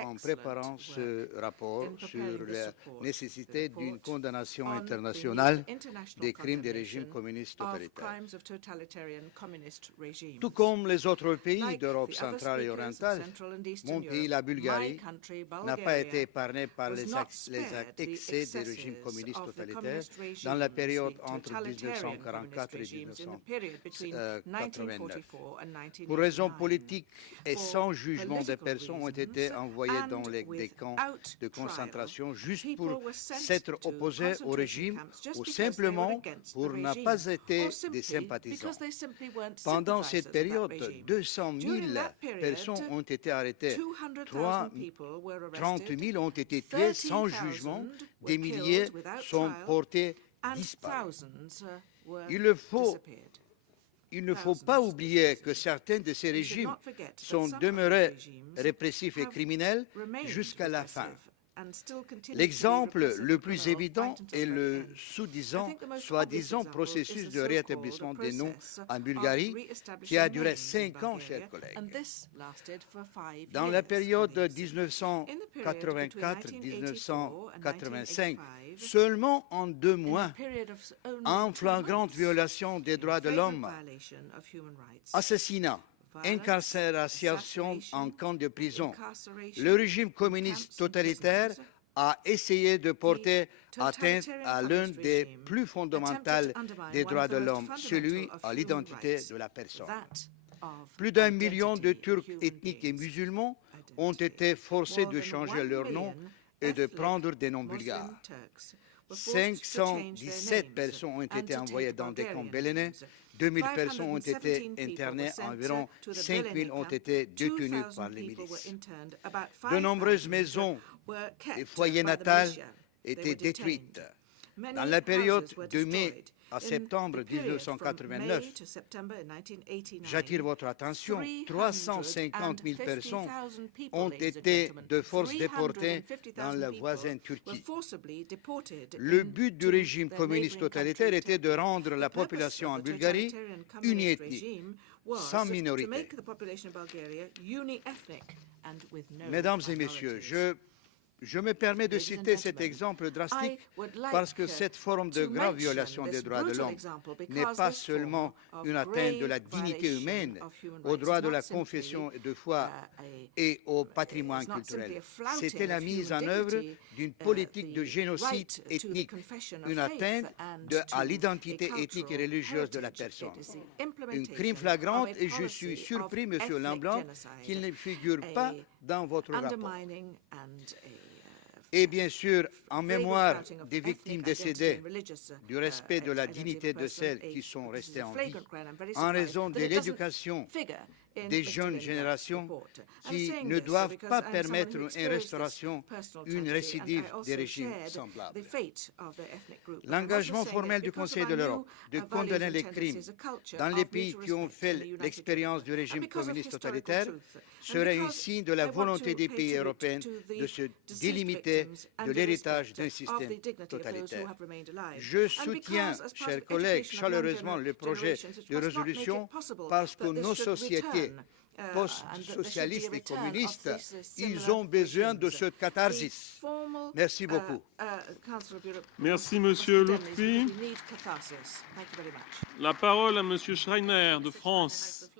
en préparant ce rapport sur la nécessité d'une condamnation internationale des crimes des régimes communistes totalitaires. Tout comme les autres pays d'Europe centrale et orientale, mon pays, la Bulgarie, n'a pas été épargné par les excès des régimes communistes totalitaires dans la période entre 1944 et 1989. Pour raisons politiques et sans jugement, des personnes ont été envoyées dans des camps de concentration juste pour s'être opposées au régime ou simplement pour ne pas être des sympathisants. Pendant cette période, 200 000 personnes ont été arrêtées, 30 000 ont été tuées sans jugement, des milliers sont portés disparus. Il ne faut pas oublier que certains de ces régimes sont demeurés répressifs et criminels jusqu'à la fin. L'exemple le plus évident est le soi-disant processus de rétablissement des noms en Bulgarie qui a duré 5 ans, chers collègues. Dans la période 1984-1985, seulement en 2 mois, en flagrante violation des droits de l'homme, assassinat, incarcération en camp de prison. Le régime communiste totalitaire a essayé de porter atteinte à l'un des plus fondamentaux des droits de l'homme, celui à l'identité de la personne. Plus d'1 million de Turcs ethniques et musulmans ont été forcés de changer leur nom et de prendre des noms bulgares. 517 personnes ont été envoyées dans des camps bélénais, 2000 personnes ont été internées, environ 5000 ont été détenues par les milices. De nombreuses maisons et foyers natals étaient détruites. Dans la période de mai à septembre 1989, j'attire votre attention, 350 000 personnes ont été de force déportées dans la voisine Turquie. Le but du régime communiste totalitaire était de rendre la population en Bulgarie uniethnique, sans minorité. Mesdames et messieurs, je me permets de citer cet exemple drastique parce que cette forme de grave violation des droits de l'homme n'est pas seulement une atteinte de la dignité humaine, aux droits de la confession et de foi et au patrimoine culturel. C'était la mise en œuvre d'une politique de génocide ethnique, une atteinte à l'identité ethnique et religieuse de la personne. Un crime flagrant et je suis surpris, Monsieur Lindblad, qu'il ne figure pas dans votre rapport. Et bien sûr, en mémoire des victimes décédées, du respect de la dignité de celles qui sont restées en vie, en raison de l'éducation des jeunes générations qui ne doivent pas permettre une restauration, une récidive des régimes semblables. L'engagement formel du Conseil de l'Europe de condamner les crimes dans les pays qui ont fait l'expérience du régime communiste totalitaire serait un signe de la volonté des pays européens de se délimiter de l'héritage d'un système totalitaire. Je soutiens, chers collègues, chaleureusement le projet de résolution parce que nos sociétés post-socialistes et communistes, ils ont besoin de ce catharsis. Merci beaucoup. Merci, Monsieur Lutfi. La parole à Monsieur Schreiner de France.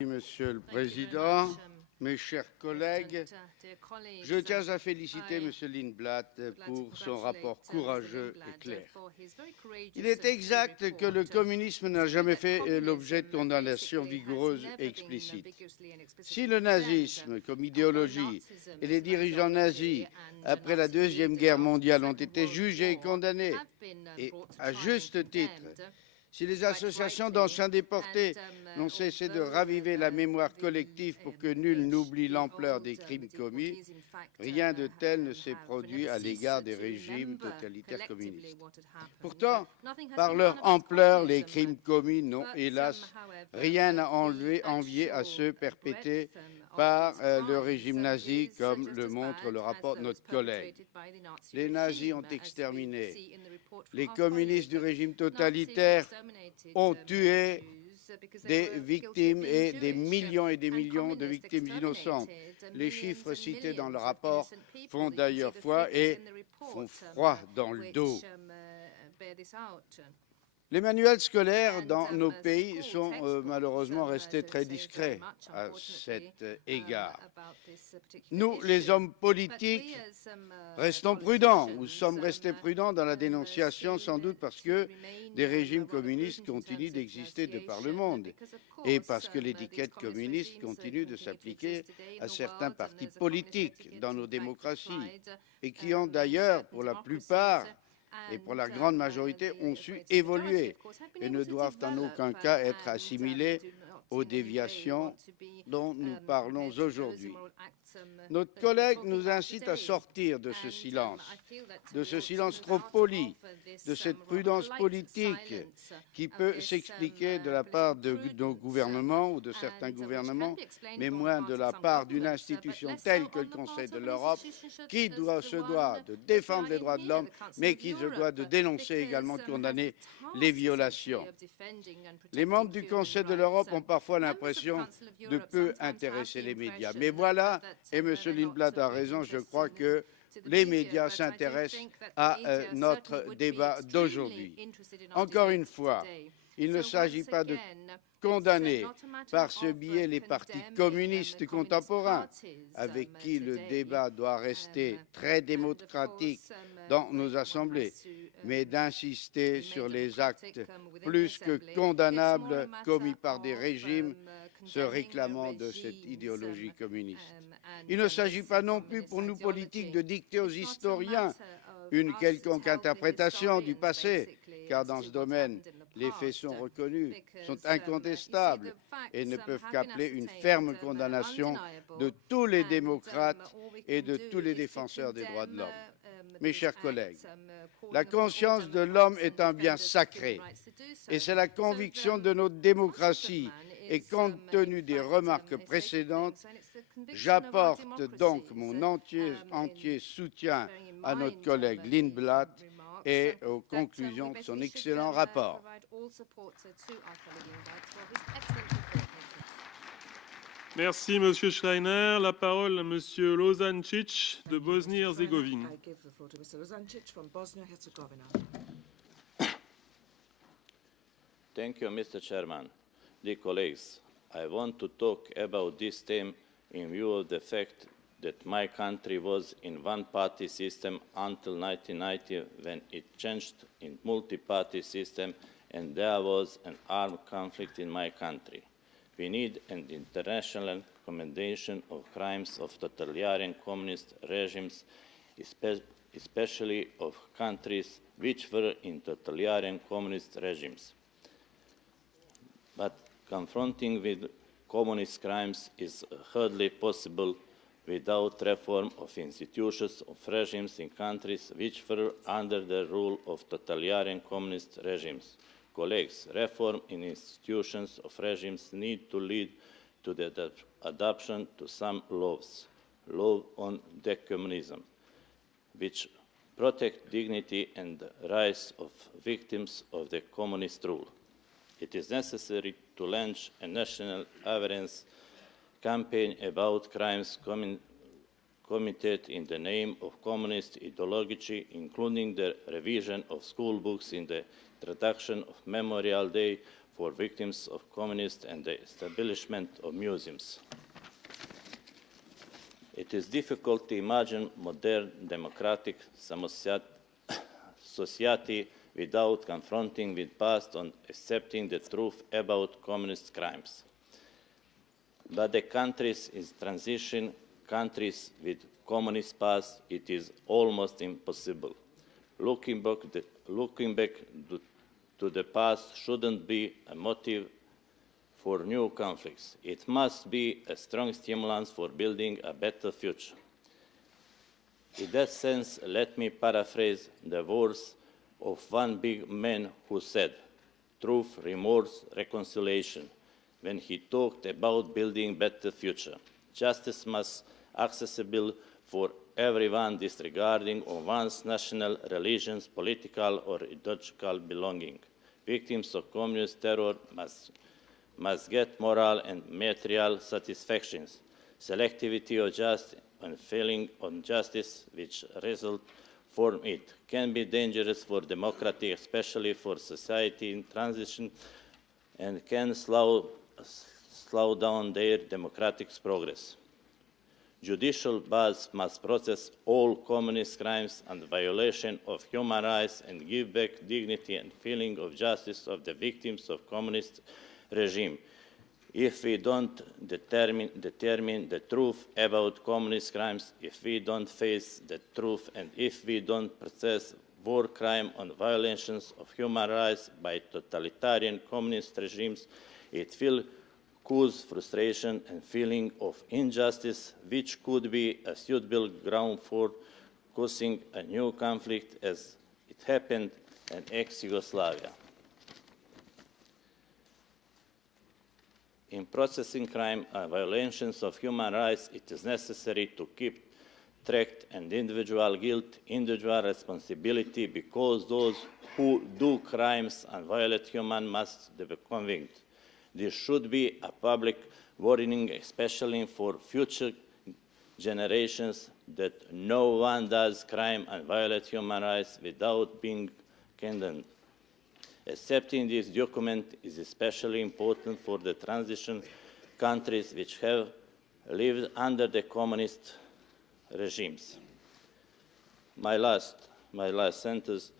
Monsieur le Président, mes chers collègues, je tiens à féliciter M. Lindblad pour son rapport courageux et clair. Il est exact que le communisme n'a jamais fait l'objet de condamnations vigoureuses et explicites. Si le nazisme comme idéologie et les dirigeants nazis après la Deuxième Guerre mondiale ont été jugés et condamnés, et à juste titre, si les associations d'anciens déportés n'ont cessé de raviver la mémoire collective pour que nul n'oublie l'ampleur des crimes commis, rien de tel ne s'est produit à l'égard des régimes totalitaires communistes. Pourtant, par leur ampleur, les crimes commis n'ont, hélas, rien à envier à ceux perpétrés par le régime nazi, comme le montre le rapport de notre collègue. Les nazis ont exterminé. Les communistes du régime totalitaire ont tué des victimes et des millions de victimes innocentes. Les chiffres cités dans le rapport font d'ailleurs foi et font froid dans le dos. Les manuels scolaires dans nos pays sont malheureusement restés très discrets à cet égard. Nous, les hommes politiques, restons prudents, ou sommes restés prudents dans la dénonciation, sans doute parce que des régimes communistes continuent d'exister de par le monde et parce que l'étiquette communiste continue de s'appliquer à certains partis politiques dans nos démocraties et qui ont d'ailleurs, pour la plupart, et pour la grande majorité, ont su évoluer et ne doivent en aucun cas être assimilés aux déviations dont nous parlons aujourd'hui. Notre collègue nous incite à sortir de ce silence trop poli, de cette prudence politique qui peut s'expliquer de la part de nos gouvernements ou de certains gouvernements, mais moins de la part d'une institution telle que le Conseil de l'Europe, qui se doit de défendre les droits de l'homme, mais qui se doit de dénoncer également, de condamner les violations. Les membres du Conseil de l'Europe ont parfois l'impression de peu intéresser les médias. Mais voilà, et M. Lindblad a raison, je crois que les médias s'intéressent à notre débat d'aujourd'hui. Encore une fois, il ne s'agit pas de condamner par ce biais les partis communistes contemporains, avec qui le débat doit rester très démocratique dans nos assemblées, mais d'insister sur les actes plus que condamnables commis par des régimes se réclamant de cette idéologie communiste. Il ne s'agit pas non plus pour nous politiques de dicter aux historiens une quelconque interprétation du passé, car dans ce domaine, les faits sont reconnus, sont incontestables et ne peuvent qu'appeler une ferme condamnation de tous les démocrates et de tous les défenseurs des droits de l'homme. Mes chers collègues, la conscience de l'homme est un bien sacré et c'est la conviction de notre démocratie. Et compte tenu des remarques précédentes, j'apporte donc mon entier soutien à notre collègue Lindblad et aux conclusions de son excellent rapport. Merci, Monsieur Schreiner. La parole à Monsieur Lozančić de Bosnie-Herzégovine. Thank you, Mr. Chairman. Dear colleagues, I want to talk about this theme in view of the fact that my country was in one-party system until 1990 when it changed in multi-party system and there was an armed conflict in my country. We need an international condemnation of crimes of totalitarian communist regimes, especially of countries which were in totalitarian communist regimes. But confronting with communist crimes is hardly possible without reform of institutions of regimes in countries which were under the rule of totalitarian communist regimes. Colleagues, reform in institutions of regimes need to lead to the adoption to some laws, law on decommunism, which protect dignity and the rights of victims of the communist rule. It is necessary to launch a national awareness campaign about crimes committed in the name of communist ideology, including the revision of school books in the introduction of Memorial Day for victims of communists and the establishment of museums. It is difficult to imagine modern democratic society without confronting with past and accepting the truth about communist crimes. But the countries in transition, countries with communist past, it is almost impossible. Looking back to the past shouldn't be a motive for new conflicts. It must be a strong stimulus for building a better future. In that sense, let me paraphrase the words of one big man who said, truth, remorse, reconciliation, when he talked about building a better future. Justice must be accessible for everyone, disregarding of one's national, religious, political, or ideological belonging. Victims of communist terror must get moral and material satisfactions. Selectivity of justice and feeling on justice which result from it can be dangerous for democracy, especially for society in transition, and can slow down their democratic progress. Judicial bodies must process all communist crimes and violation of human rights and give back dignity and feeling of justice of the victims of communist regime. If we don't determine the truth about communist crimes, if we don't face the truth, and if we don't process war crime and violations of human rights by totalitarian communist regimes, it will cause frustration and feeling of injustice, which could be a suitable ground for causing a new conflict as it happened in ex-Yugoslavia. In processing crime and violations of human rights, it is necessary to keep track and individual guilt, individual responsibility, because those who do crimes and violate human must be convicted. This should be a public warning, especially for future generations, that no one does crime and violate human rights without being condemned. Accepting this document is especially important for the transition countries which have lived under the communist regimes. My last sentence.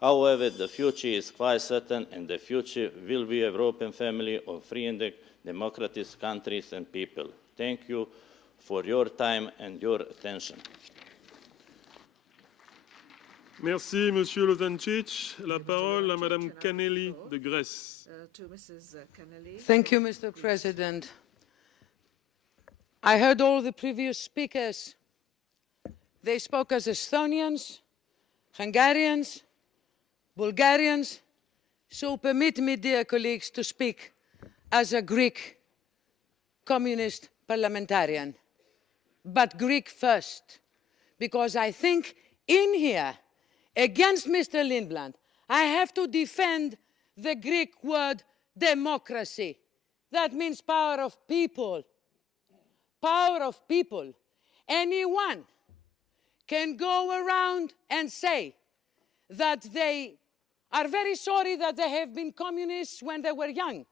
However, the future is quite certain, and the future will be a European family of free and democratic countries and people. Thank you for your time and your attention. Merci, Monsieur Lozančić. La parole à Madame Canelli de Grèce. Thank you, Mr. President. I heard all the previous speakers. They spoke as Estonians, Hungarians, Bulgarians. So permit me, dear colleagues, to speak as a Greek communist parliamentarian. But Greek first, because I think in here, against Mr. Lindblad, I have to defend the Greek word democracy. That means power of people. Power of people. Anyone can go around and say that they are very sorry that they have been communists when they were young.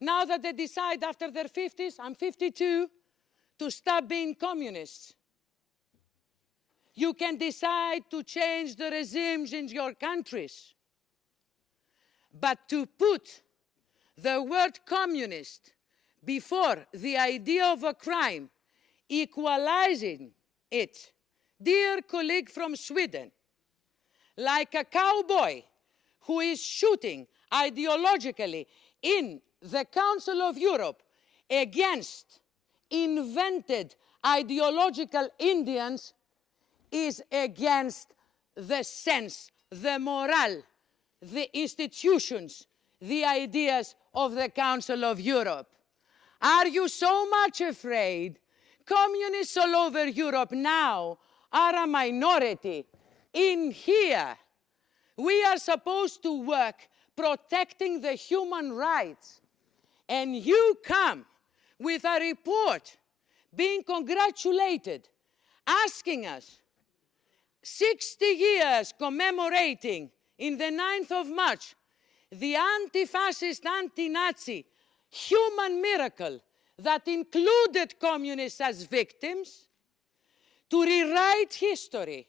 Now that they decide after their 50s, I'm 52, to stop being communists. You can decide to change the regimes in your countries. But to put the word communist before the idea of a crime, equalizing it, dear colleague from Sweden, like a cowboy who is shooting ideologically in the Council of Europe against invented ideological Indians, is against the sense, the morale, the institutions, the ideas of the Council of Europe. Are you so much afraid? Communists all over Europe now are a minority. In here, we are supposed to work protecting the human rights. And you come with a report being congratulated, asking us 60 years commemorating in the 9th of March the anti-fascist, anti-Nazi human miracle that included communists as victims, to rewrite history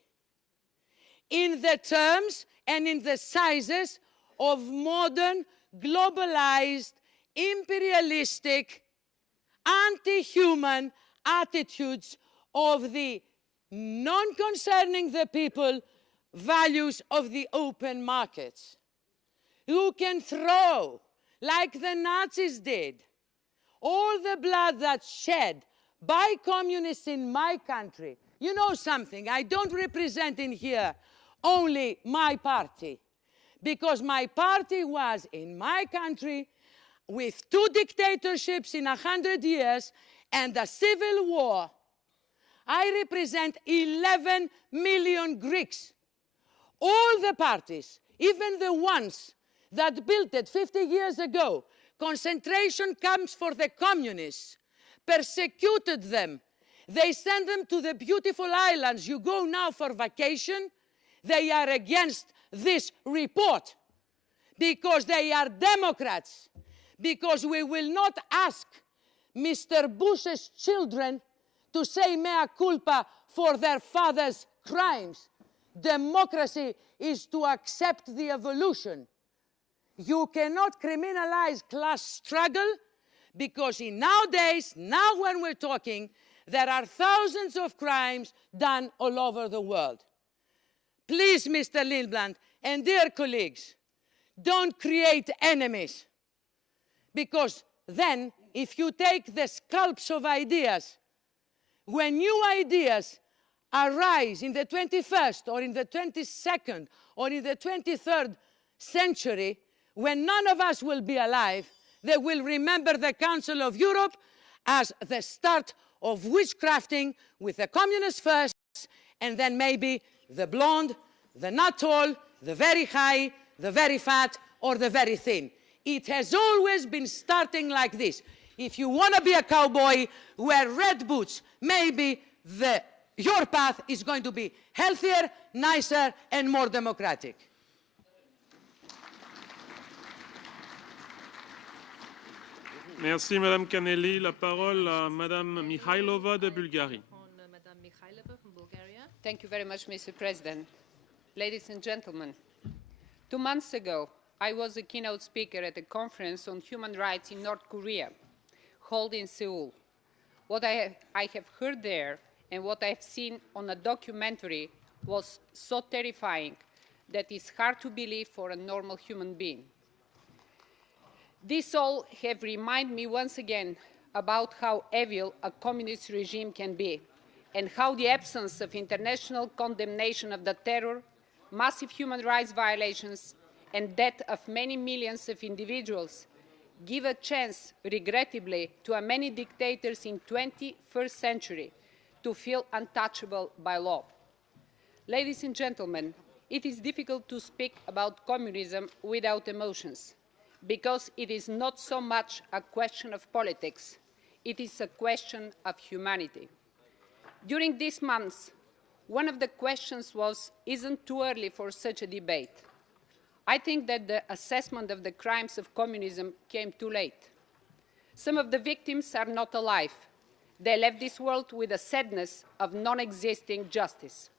in the terms and in the sizes of modern, globalized, imperialistic, anti-human attitudes of the non-concerning the people values of the open markets. You can throw, like the Nazis did, all the blood that's shed by communists in my country. You know something, I don't represent in here only my party, because my party was in my country with 2 dictatorships in 100 years and a civil war. I represent 11 million Greeks. All the parties, even the ones that built it 50 years ago, concentration camps for the communists, persecuted them. They sent them to the beautiful islands. You go now for vacation. They are against this report because they are Democrats, because we will not ask Mr. Bush's children to say mea culpa for their father's crimes. Democracy is to accept the evolution. You cannot criminalize class struggle because nowadays, now when we're talking, there are thousands of crimes done all over the world. Please, Mr. Lindblad and dear colleagues, don't create enemies, because then if you take the scalps of ideas, when new ideas arise in the 21st or in the 22nd or in the 23rd century, when none of us will be alive, they will remember the Council of Europe as the start of witchcrafting with the communists first, and then maybe the blonde, the not tall, the very high, the very fat, or the very thin. It has always been starting like this. If you want to be a cowboy, wear red boots. Maybe your path is going to be healthier, nicer, and more democratic. Merci, Madame Canelli. La parole à Madame Mihaylova de Bulgarie. Thank you very much, Mr. President. Ladies and gentlemen, 2 months ago, I was a keynote speaker at a conference on human rights in North Korea, held in Seoul. What I have heard there and what I have seen on a documentary was so terrifying that it's hard to believe for a normal human being. This all have reminded me once again about how evil a communist regime can be, and how the absence of international condemnation of the terror, massive human rights violations, and death of many millions of individuals give a chance, regrettably, to many dictators in the 21st century to feel untouchable by law. Ladies and gentlemen, it is difficult to speak about communism without emotions, because it is not so much a question of politics, it is a question of humanity. During these months, one of the questions was, isn't it too early for such a debate? I think that the assessment of the crimes of communism came too late. Some of the victims are not alive. They left this world with the sadness of non-existing justice.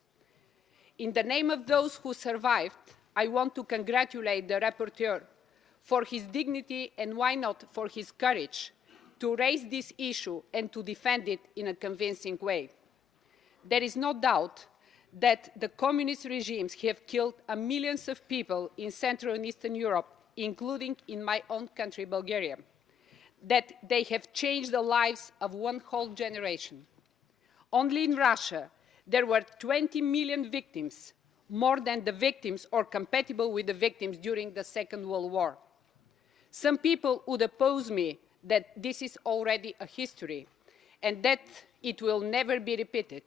In the name of those who survived, I want to congratulate the rapporteur for his dignity and, why not, for his courage to raise this issue and to defend it in a convincing way. There is no doubt that the communist regimes have killed millions of people in Central and Eastern Europe, including in my own country, Bulgaria, that they have changed the lives of one whole generation. Only in Russia, there were 20 million victims, more than the victims or compatible with the victims during the Second World War. Some people would oppose me that this is already a history and that it will never be repeated.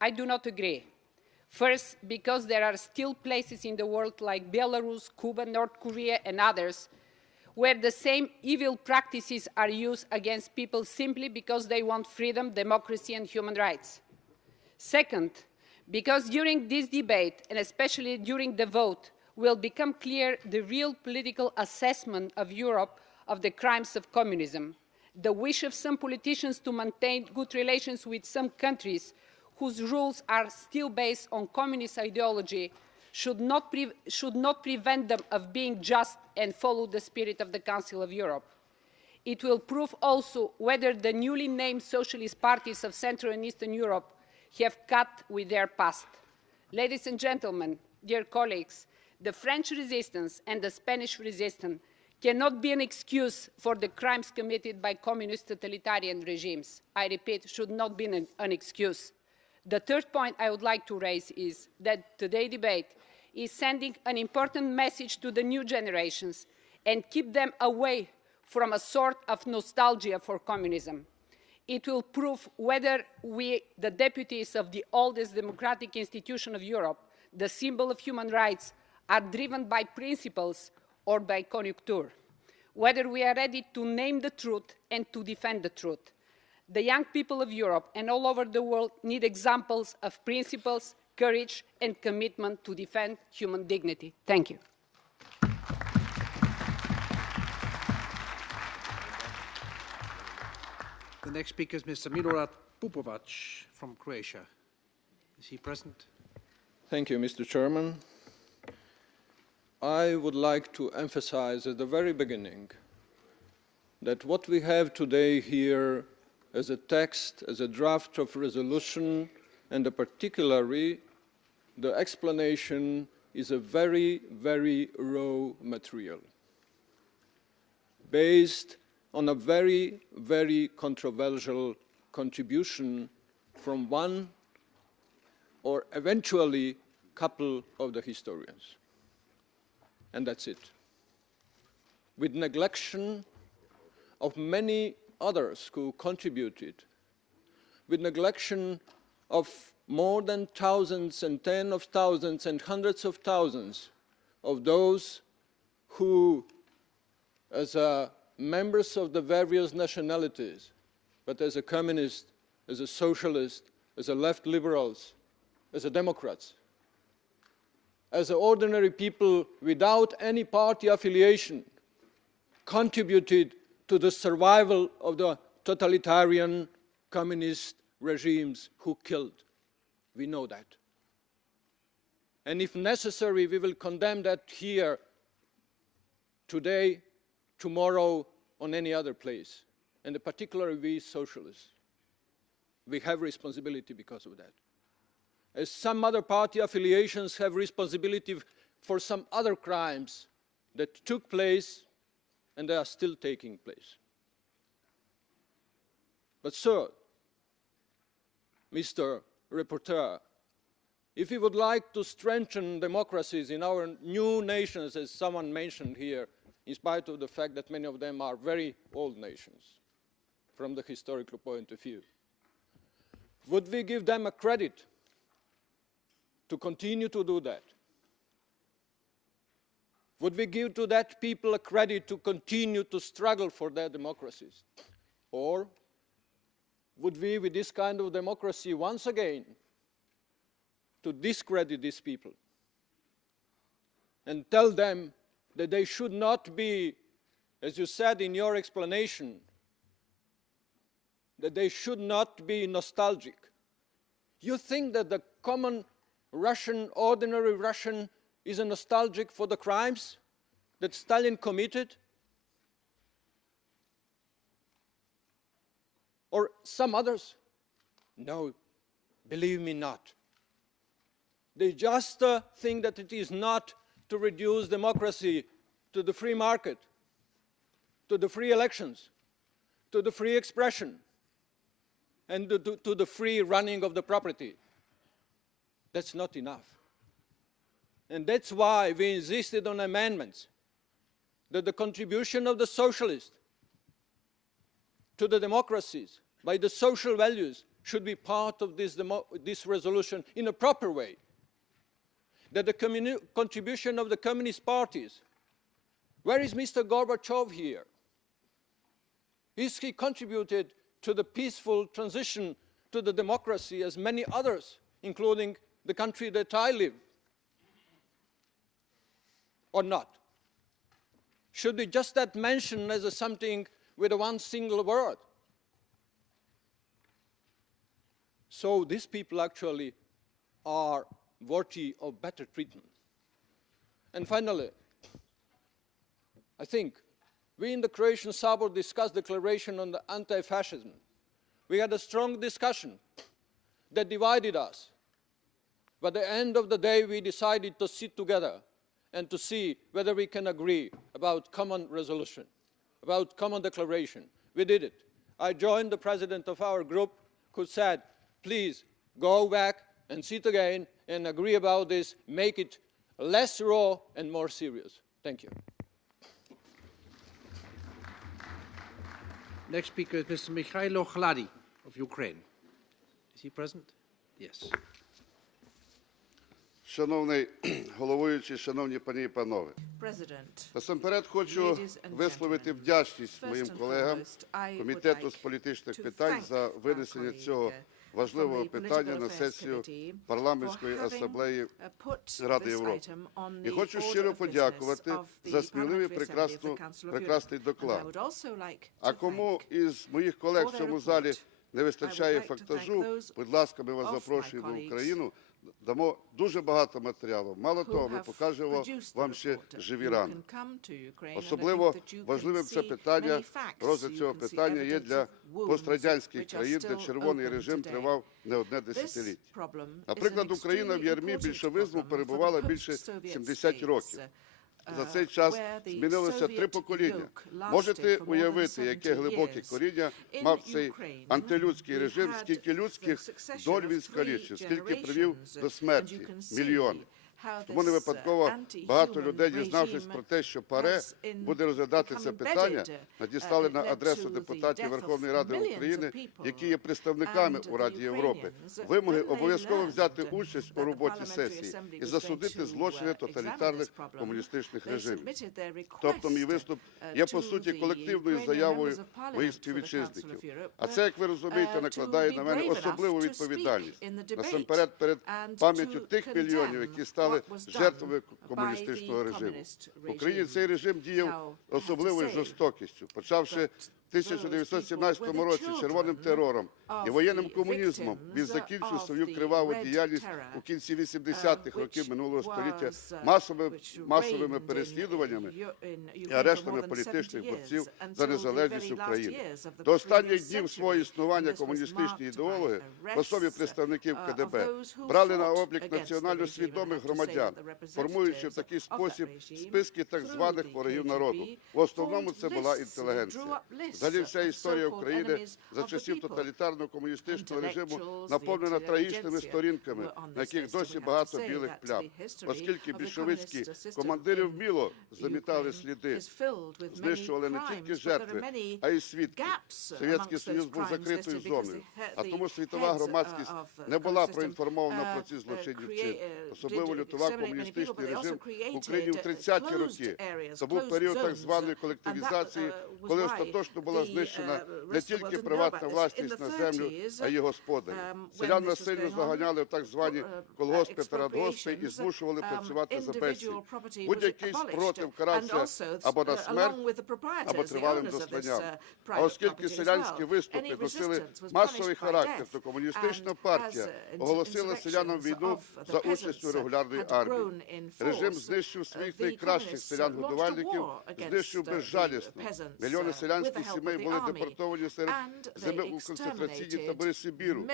I do not agree. First, because there are still places in the world like Belarus, Cuba, North Korea, and others, where the same evil practices are used against people simply because they want freedom, democracy, and human rights. Second, because during this debate, and especially during the vote, will become clear the real political assessment of Europe of the crimes of communism, the wish of some politicians to maintain good relations with some countries whose rules are still based on communist ideology should not prevent them of being just and follow the spirit of the Council of Europe. It will prove also whether the newly named socialist parties of Central and Eastern Europe have cut with their past. Ladies and gentlemen, dear colleagues, the French resistance and the Spanish resistance cannot be an excuse for the crimes committed by communist totalitarian regimes. I repeat, should not be an excuse. The third point I would like to raise is that today's debate is sending an important message to the new generations and keep them away from a sort of nostalgia for communism. It will prove whether we, the deputies of the oldest democratic institution of Europe, the symbol of human rights, are driven by principles or by conjuncture, whether we are ready to name the truth and to defend the truth. The young people of Europe and all over the world need examples of principles, courage, and commitment to defend human dignity. Thank you. The next speaker is Mr. Milorad Pupovac from Croatia. Is he present? Thank you, Mr. Chairman. I would like to emphasize at the very beginning that what we have today here as a text, as a draft of resolution, and particularly the explanation is a very, very raw material, based on a very, very controversial contribution from one or eventually couple of the historians. And that's it. With neglection of many others who contributed, with neglection of more than thousands and tens of thousands and hundreds of thousands of those who, as members of the various nationalities, but as a communist, as a socialist, as a left liberals, as a Democrats, as ordinary people without any party affiliation, contributed to the survival of the totalitarian communist regimes who killed. We know that. And if necessary, we will condemn that here, today, tomorrow, on any other place, and particularly we socialists. we have responsibility because of that. As some other party affiliations have responsibility for some other crimes that took place and they are still taking place. But sir, Mr. Rapporteur, if we would like to strengthen democracies in our new nations, as someone mentioned here, in spite of the fact that many of them are very old nations from the historical point of view, would we give them a credit to continue to do that? Would we give to that people a credit to continue to struggle for their democracies? Or would we, with this kind of democracy, once again, to discredit these people and tell them that they should not be, as you said in your explanation, that they should not be nostalgic? You think that the common Russian, ordinary Russian, is a nostalgic for the crimes that Stalin committed? Or some others? No, believe me not. They just think that it is not to reduce democracy to the free market, to the free elections, to the free expression, and to the free running of the property. That's not enough. And that's why we insisted on amendments, that the contribution of the socialists to the democracies by the social values should be part of this resolution in a proper way. That the contribution of the communist parties, where is Mr. Gorbachev here? Is he contributed to the peaceful transition to the democracy as many others, including the country that I live? Or not? Should be just that mentioned as something with one single word? So these people actually are worthy of better treatment. And finally, I think we in the Croatian Sabor discussed the declaration on the anti-fascism. We had a strong discussion that divided us. But at the end of the day, we decided to sit together and to see whether we can agree about common resolution, about common declaration. We did it. I joined the president of our group who said, please go back and sit again and agree about this, make it less raw and more serious. Thank you. Next speaker is Mr. Mikhailo Gladi of Ukraine. Is he present? Yes. Шановний головуючий, шановні пані і панове, насамперед хочу висловити вдячність моїм колегам Комітету з політичних питань за винесення цього важливого питання на сесію Парламентської асамблеї Ради Європи. І хочу щиро подякувати за сміливий прекрасний доклад. А кому із моїх колег в цьому залі не вистачає фактажу, будь ласка, ми вас запрошуємо в Україну. Дамо дуже багато матеріалу. Мало того, ми покажемо вам ще живі рани. Особливо важливим це питання, розгляд цього питання є для пострадянських країн, де червоний режим тривав не одне десятиліття. Наприклад, Україна в ярмі більшовизму перебувала більше 70 років. За цей час змінилося 3 покоління. Можете уявити, яке глибоке коріння мав цей антилюдський режим, скільки людських доль він скалічив, скільки привів до смерті, мільйони. Тому не випадково багато людей, дізнавшись про те, що ПАРЕ буде розглядати це питання, надіслали на адресу депутатів Верховної Ради України, які є представниками у Раді Європи, вимоги обов'язково взяти участь у роботі сесії і засудити злочини тоталітарних комуністичних режимів. Тобто мій виступ є, по суті, колективною заявою моїх співвітчизників. А це, як ви розумієте, накладає на мене особливу відповідальність. Насамперед, перед пам'яттю тих мільйонів, які стали стали жертвами комуністичного режиму. В Україні цей режим діяв особливою жорстокістю, почавши в 1917 році червоним терором і воєнним комунізмом. Він закінчив свою криваву діяльність у кінці 80-х років минулого століття масовими переслідуваннями і арештами політичних борців за незалежність України. До останніх днів свого існування комуністичні ідеологи, в особі представників КДБ, брали на облік національно свідомих громадян, формуючи в такий спосіб списки так званих ворогів народу. В основному це була інтелігенція. Взагалі вся історія України за часів тоталітарного комуністичного режиму наповнена трагічними сторінками, на яких досі багато білих плям. Оскільки більшовицькі командири вміло замітали сліди, знищували не тільки жертви, а й свідки. Совєтський Союз був закритою зоною, а тому світова громадськість не була проінформована про ці злочинні вчинки. Особливо лютував комуністичний режим в Україні в 30-ті роки. Це був період так званої колективізації, коли остаточно була знищена не тільки приватна власність на землю, а й господарі. Селян насильно заганяли в так звані колгоспи та радгоспи і змушували працювати за безцінь. Будь-який спротив карався або на смерть, або тривалим засланням. А оскільки селянські виступи носили масовий характер, то комуністична партія оголосила селянам війну за участю регулярної армії. Режим знищив своїх найкращих селян-годувальників, знищив безжалісно. Мільйони селянських сімей були депортовані серед зими у концентраційні табори Сибіру,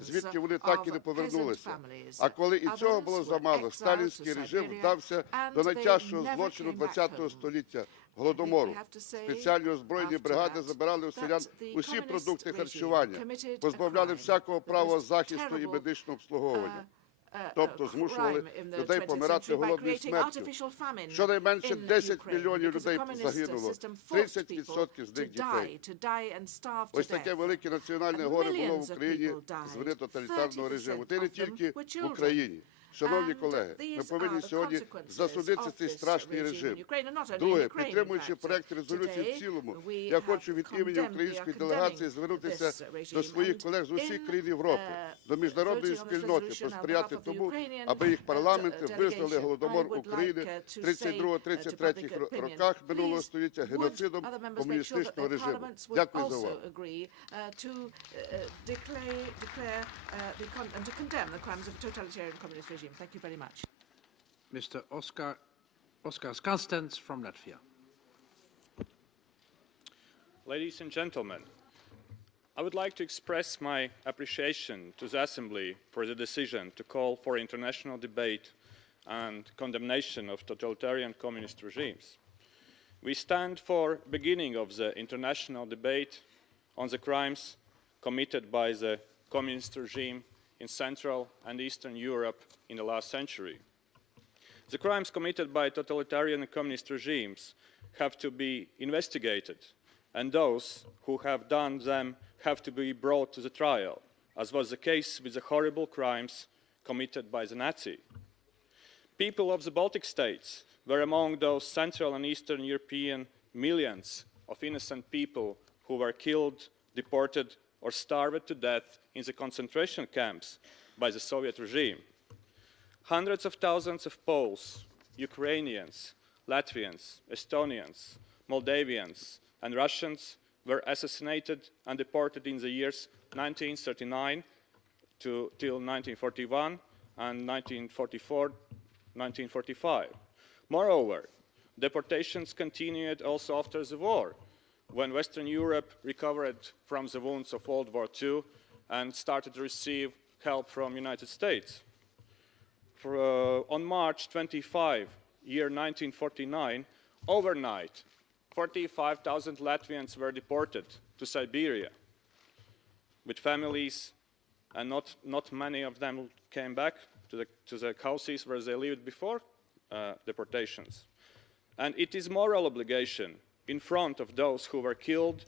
звідки вони так і не повернулися. А коли і цього було замало, сталінський режим вдався до найтяжчого злочину ХХ століття – Голодомору. Спеціальні озброєні бригади забирали у селян усі продукти харчування, позбавляли всякого права захисту і медичного обслуговування. Тобто змушували людей помирати голодною смертю. Щонайменше 10 мільйонів людей загинуло, 30% з них дітей. Ось таке велике національне горе було в Україні з вини тоталітарного режиму. Та й не тільки в Україні. Шановні колеги, ми повинні сьогодні засудити цей страшний режим. Друге, підтримуючи проект резолюції в цілому, я хочу від імені української делегації звернутися до своїх колег з усіх країн Європи, до міжнародної спільноти, посприяти тому, аби їх парламенти визнали Голодомор України в 32-33 роках минулого століття геноцидом комуністичного режиму. Дякую за увагу. Thank you very much. Mr. Oskar Skarstens from Latvia. Ladies and gentlemen, I would like to express my appreciation to the Assembly for the decision to call for international debate and condemnation of totalitarian communist regimes. We stand for beginning of the international debate on the crimes committed by the communist regime in Central and Eastern Europe in the last century. The crimes committed by totalitarian and communist regimes have to be investigated, and those who have done them have to be brought to the trial, as was the case with the horrible crimes committed by the Nazi. People of the Baltic states were among those Central and Eastern European millions of innocent people who were killed, deported, or starved to death in the concentration camps by the Soviet regime. Hundreds of thousands of Poles, Ukrainians, Latvians, Estonians, Moldavians, and Russians were assassinated and deported in the years 1939 till 1941 and 1944-1945. Moreover, deportations continued also after the war, when Western Europe recovered from the wounds of World War II and started to receive help from the United States. On March 25, year 1949, overnight, 45,000 Latvians were deported to Siberia with families, and not many of them came back to the houses where they lived before deportations. And it is moral obligation in front of those who were killed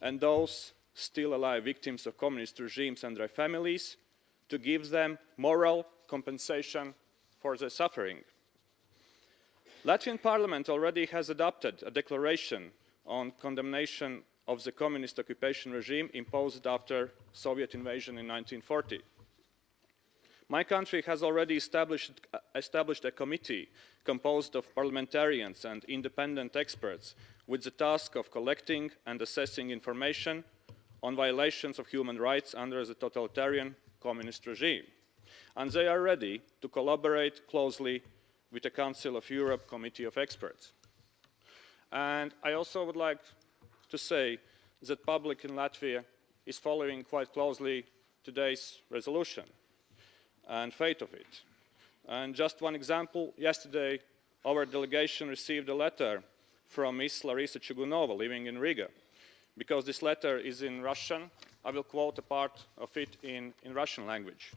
and those still alive victims of communist regimes and their families to give them moral compensation for their suffering. Latvian Parliament already has adopted a declaration on condemnation of the communist occupation regime imposed after Soviet invasion in 1940. My country has already established a committee composed of parliamentarians and independent experts with the task of collecting and assessing information on violations of human rights under the totalitarian communist regime. And they are ready to collaborate closely with the Council of Europe Committee of Experts. And I also would like to say that the public in Latvia is following quite closely today's resolution and fate of it. And just one example, yesterday our delegation received a letter from Ms. Larisa Chugunova living in Riga. Because this letter is in Russian, I will quote a part of it in Russian language.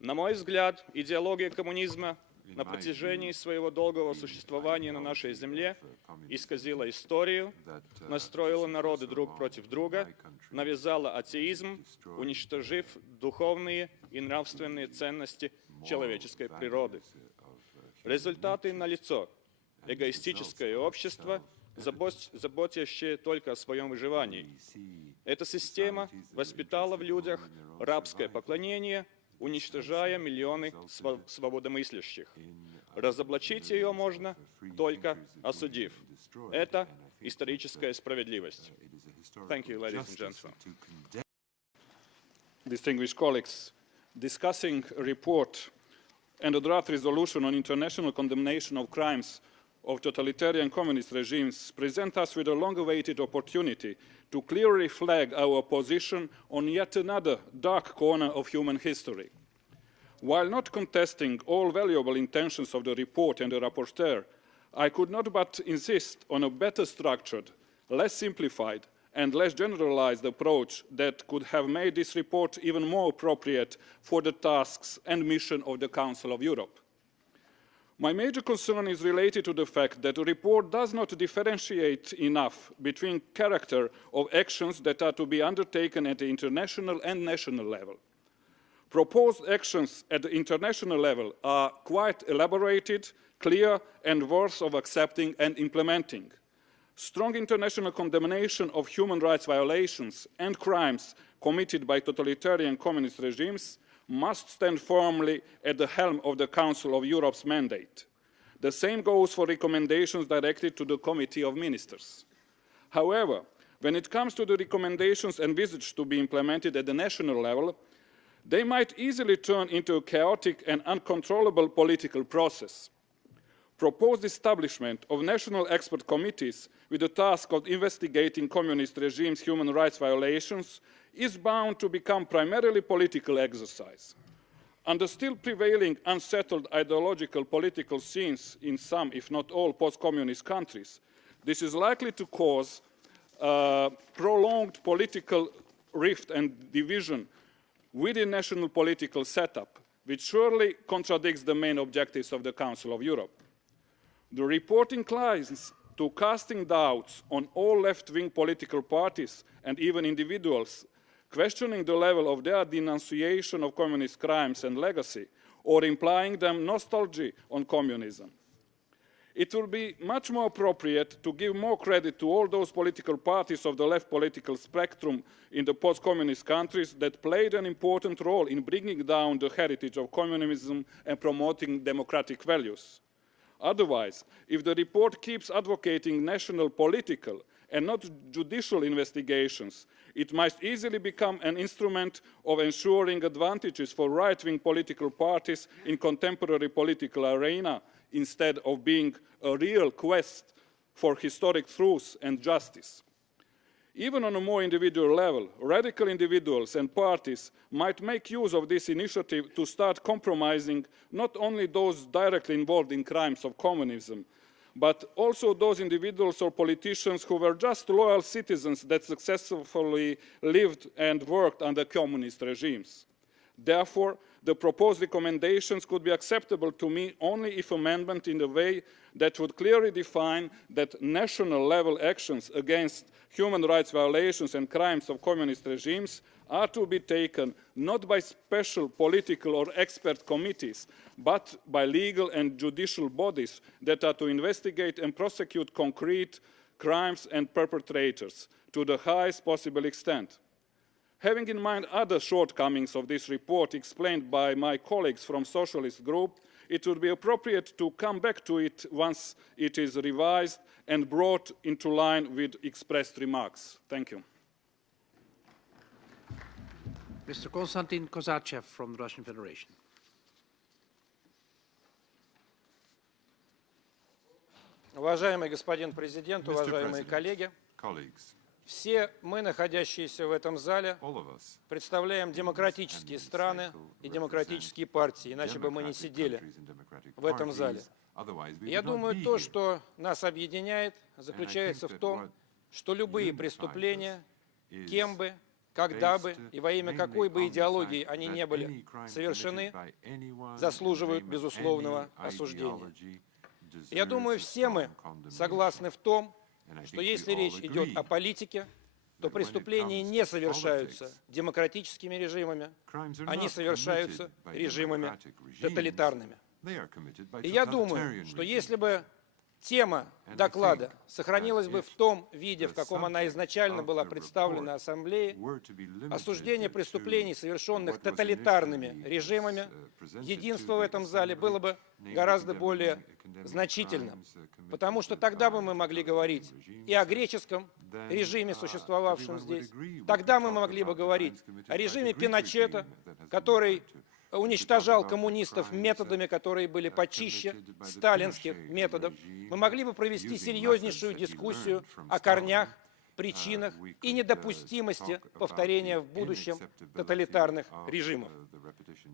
На мой взгляд, идеология коммунизма на протяжении своего долгого существования на нашей земле исказила историю, настроила народы друг против друга, навязала атеизм, уничтожив духовные и нравственные ценности человеческой природы. Результаты налицо. Эгоистическое общество, заботящее только о своем выживании. Эта система воспитала в людях рабское поклонение, уничтожая миллионы свободомыслящих. Разоблачить ее можно, только осудив. Это историческая справедливость. Thank you, ladies and gentlemen. Distinguished colleagues, discussing a report and a draft resolution on international condemnation of crimes of totalitarian communist regimes present us with a long-awaited opportunity to clearly flag our position on yet another dark corner of human history. While not contesting all valuable intentions of the report and the rapporteur, I could not but insist on a better structured, less simplified, and less generalized approach that could have made this report even more appropriate for the tasks and mission of the Council of Europe. My major concern is related to the fact that the report does not differentiate enough between character of actions that are to be undertaken at the international and national level. Proposed actions at the international level are quite elaborated, clear, and worth of accepting and implementing. Strong international condemnation of human rights violations and crimes committed by totalitarian communist regimes must stand firmly at the helm of the Council of Europe's mandate. The same goes for recommendations directed to the Committee of Ministers. However, when it comes to the recommendations envisaged to be implemented at the national level, they might easily turn into a chaotic and uncontrollable political process. Proposed establishment of national expert committees with the task of investigating communist regimes' human rights violations is bound to become primarily political exercise. Under still prevailing unsettled ideological political scenes in some, if not all, post-communist countries, this is likely to cause prolonged political rift and division within national political setup, which surely contradicts the main objectives of the Council of Europe. The report inclines to casting doubts on all left-wing political parties and even individuals, questioning the level of their denunciation of communist crimes and legacy, or implying them nostalgia on communism. It will be much more appropriate to give more credit to all those political parties of the left political spectrum in the post-communist countries that played an important role in bringing down the heritage of communism and promoting democratic values. Otherwise, if the report keeps advocating national political and not judicial investigations, it might easily become an instrument of ensuring advantages for right-wing political parties in contemporary political arena, instead of being a real quest for historic truth and justice. Even on a more individual level, radical individuals and parties might make use of this initiative to start compromising not only those directly involved in crimes of communism, but also those individuals or politicians who were just loyal citizens that successfully lived and worked under communist regimes. Therefore, the proposed recommendations could be acceptable to me only if amended in a way that would clearly define that national-level actions against human rights violations and crimes of communist regimes are to be taken not by special political or expert committees, but by legal and judicial bodies that are to investigate and prosecute concrete crimes and perpetrators to the highest possible extent. Having in mind other shortcomings of this report explained by my colleagues from Socialist Group, it would be appropriate to come back to it once it is revised and brought into line with expressed remarks. Thank you. Mr. Konstantin Kozachev from the Russian Federation. Уважаемый господин президент, уважаемые коллеги, все мы, находящиеся в этом зале, представляем демократические страны и демократические партии, иначе бы мы не сидели в этом зале. Я думаю, то, что нас объединяет, заключается в том, что любые преступления, кем бы, когда бы и во имя какой бы идеологии они не были совершены, заслуживают безусловного осуждения. Я думаю, все мы согласны в том, что если речь идет о политике, то преступления не совершаются демократическими режимами, они совершаются режимами тоталитарными. И я думаю, что если бы тема доклада сохранилась бы в том виде, в каком она изначально была представлена Ассамблее, осуждение преступлений, совершенных тоталитарными режимами, единство в этом зале было бы гораздо более значительным, потому что тогда бы мы могли говорить и о греческом режиме, существовавшем здесь, тогда мы могли бы говорить о режиме Пиночета, который уничтожал коммунистов методами, которые были почище сталинских методов. Мы могли бы провести серьезнейшую дискуссию о корнях, причинах и недопустимости повторения в будущем тоталитарных режимов.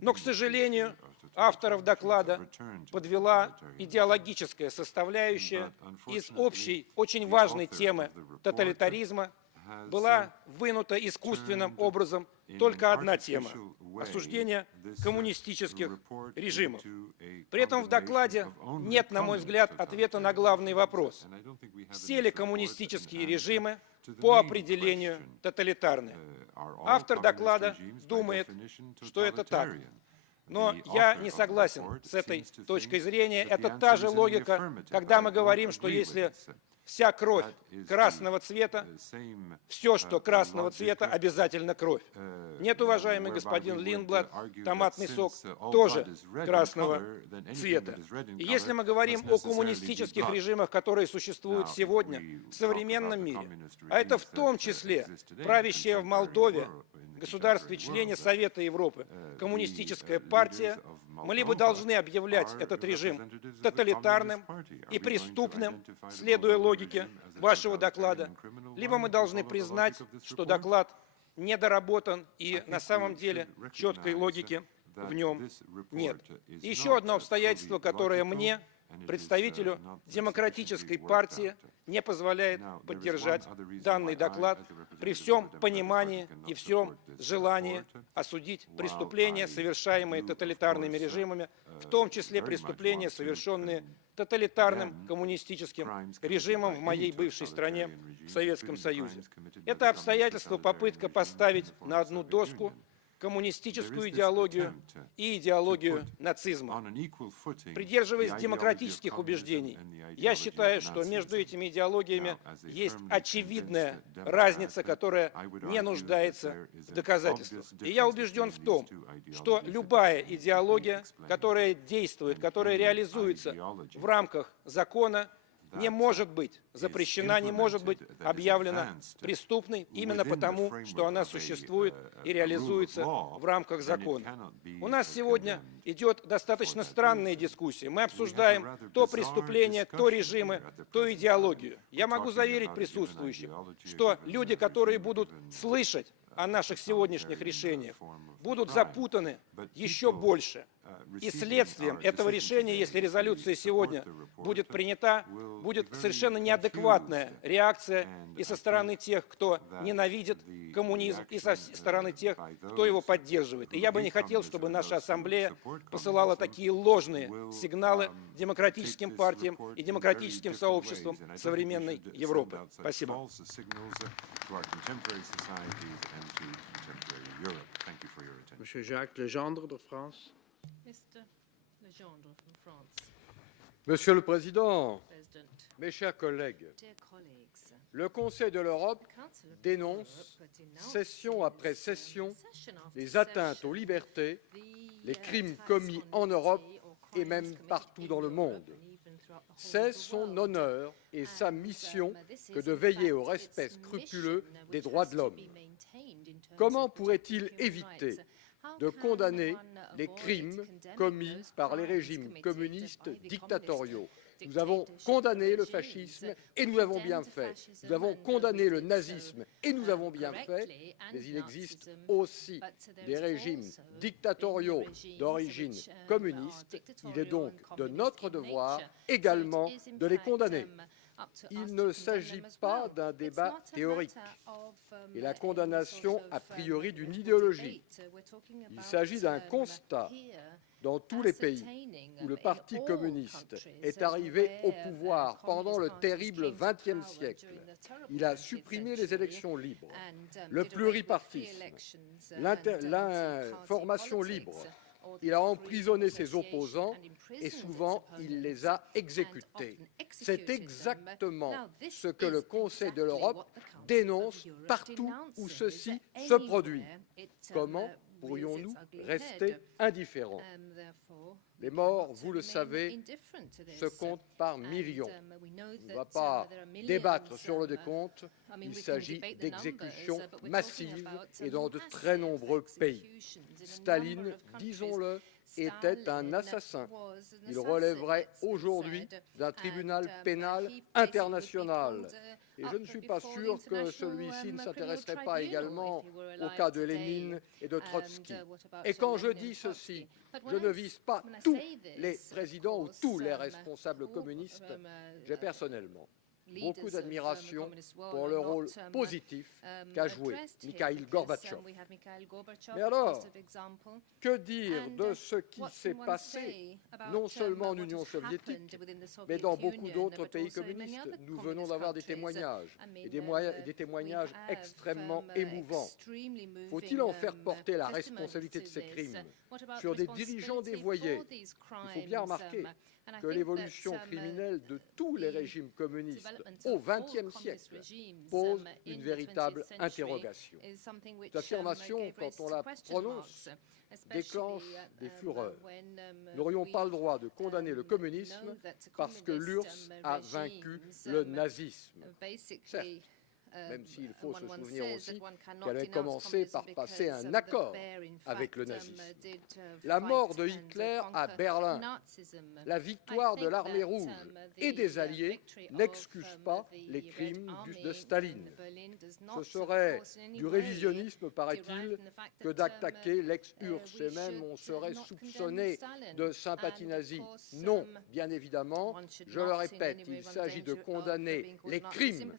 Но, к сожалению, авторов доклада подвела идеологическая составляющая. Из общей, очень важной темы тоталитаризма была вынута искусственным образом только одна тема – осуждение коммунистических режимов. При этом в докладе нет, на мой взгляд, ответа на главный вопрос. Все ли коммунистические режимы по определению тоталитарны? Автор доклада думает, что это так. Но я не согласен с этой точкой зрения. Это та же логика, когда мы говорим, что если вся кровь красного цвета, все, что красного цвета, обязательно кровь. Нет, уважаемый господин Линдблад, томатный сок тоже красного цвета. И если мы говорим о коммунистических режимах, которые существуют сегодня в современном мире, а это в том числе правящая в Молдове, государстве-члене Совета Европы, коммунистическая партия, мы либо должны объявлять этот режим тоталитарным и преступным, следуя логике вашего доклада, либо мы должны признать, что доклад недоработан и на самом деле четкой логики в нем нет. И еще одно обстоятельство, которое мне, представителю демократической партии, не позволяет поддержать данный доклад при всем понимании и всем желании осудить преступления, совершаемые тоталитарными режимами, в том числе преступления, совершенные тоталитарным коммунистическим режимом в моей бывшей стране, в Советском Союзе. Это обстоятельство — попытка поставить на одну доску коммунистическую идеологию и идеологию нацизма. Придерживаясь демократических убеждений, я считаю, что между этими идеологиями есть очевидная разница, которая не нуждается в доказательствах. И я убежден в том, что любая идеология, которая действует, которая реализуется в рамках закона, не может быть запрещена, не может быть объявлена преступной именно потому, что она существует и реализуется в рамках закона. У нас сегодня идет достаточно странная дискуссия. Мы обсуждаем то преступление, то режимы, то идеологию. Я могу заверить присутствующих, что люди, которые будут слышать о наших сегодняшних решениях, будут запутаны еще больше. И следствием этого решения, если резолюция сегодня будет принята, будет совершенно неадекватная реакция и со стороны тех, кто ненавидит коммунизм, и со стороны тех, кто его поддерживает. И я бы не хотел, чтобы наша Ассамблея посылала такие ложные сигналы демократическим партиям и демократическим сообществам современной Европы. Спасибо. Monsieur Jacques Legendre de France. Monsieur le Président, mes chers collègues, Le Conseil de l'Europe dénonce, session après session, les atteintes aux libertés, les crimes commis en Europe et même partout dans le monde. C'est son honneur et sa mission que de veiller au respect scrupuleux des droits de l'homme. Comment pourrait-il éviter de condamner les crimes commis par les régimes communistes dictatoriaux? Nous avons condamné le fascisme et nous avons bien fait. Nous avons condamné le nazisme et nous avons bien fait, mais il existe aussi des régimes dictatoriaux d'origine communiste. Il est donc de notre devoir également de les condamner. Il ne s'agit pas d'un débat théorique et la condamnation a priori d'une idéologie. Il s'agit d'un constat. Dans tous les pays où le Parti communiste est arrivé au pouvoir pendant le terrible XXe siècle, il a supprimé les élections libres, le pluripartisme, l'information libre, il a emprisonné ses opposants et souvent il les a exécutés. C'est exactement ce que le Conseil de l'Europe dénonce partout où ceci se produit. Comment pourrions-nous rester indifférents? Les morts, vous le savez, se comptent par millions. On ne va pas débattre sur le décompte, il s'agit d'exécutions massives et dans de très nombreux pays. Staline, disons-le, était un assassin. Il relèverait aujourd'hui d'un tribunal pénal international. Et je ne suis pas sûr que celui-ci ne s'intéresserait pas également au cas de Lénine et de Trotsky. Et quand je dis ceci, je ne vise pas tous les présidents ou tous les responsables communistes. J'ai personnellement beaucoup d'admiration pour le rôle positif qu'a joué Mikhaïl Gorbatchev. Mais alors, que dire de ce qui s'est passé, non seulement en Union soviétique, mais dans beaucoup d'autres pays communistes? Nous venons d'avoir des témoignages, et des témoignages extrêmement émouvants. Faut-il en faire porter la responsabilité de ces crimes sur des dirigeants dévoyés? Il faut bien remarquer que l'évolution criminelle de tous les régimes communistes au XXe siècle pose une véritable interrogation. Cette affirmation, quand on la prononce, déclenche des fureurs. Nous n'aurions pas le droit de condamner le communisme parce que l'URSS a vaincu le nazisme. Certes, même s'il faut se souvenir aussi qu'elle avait commencé par passer un accord avec le nazisme. La mort de Hitler à Berlin, la victoire de l'armée rouge et des Alliés n'excusent pas les crimes de Staline. Ce serait du révisionnisme, paraît-il, que d'attaquer l'ex-URSS, et même on serait soupçonné de sympathie nazie. Non, bien évidemment, je le répète, il s'agit de condamner les crimes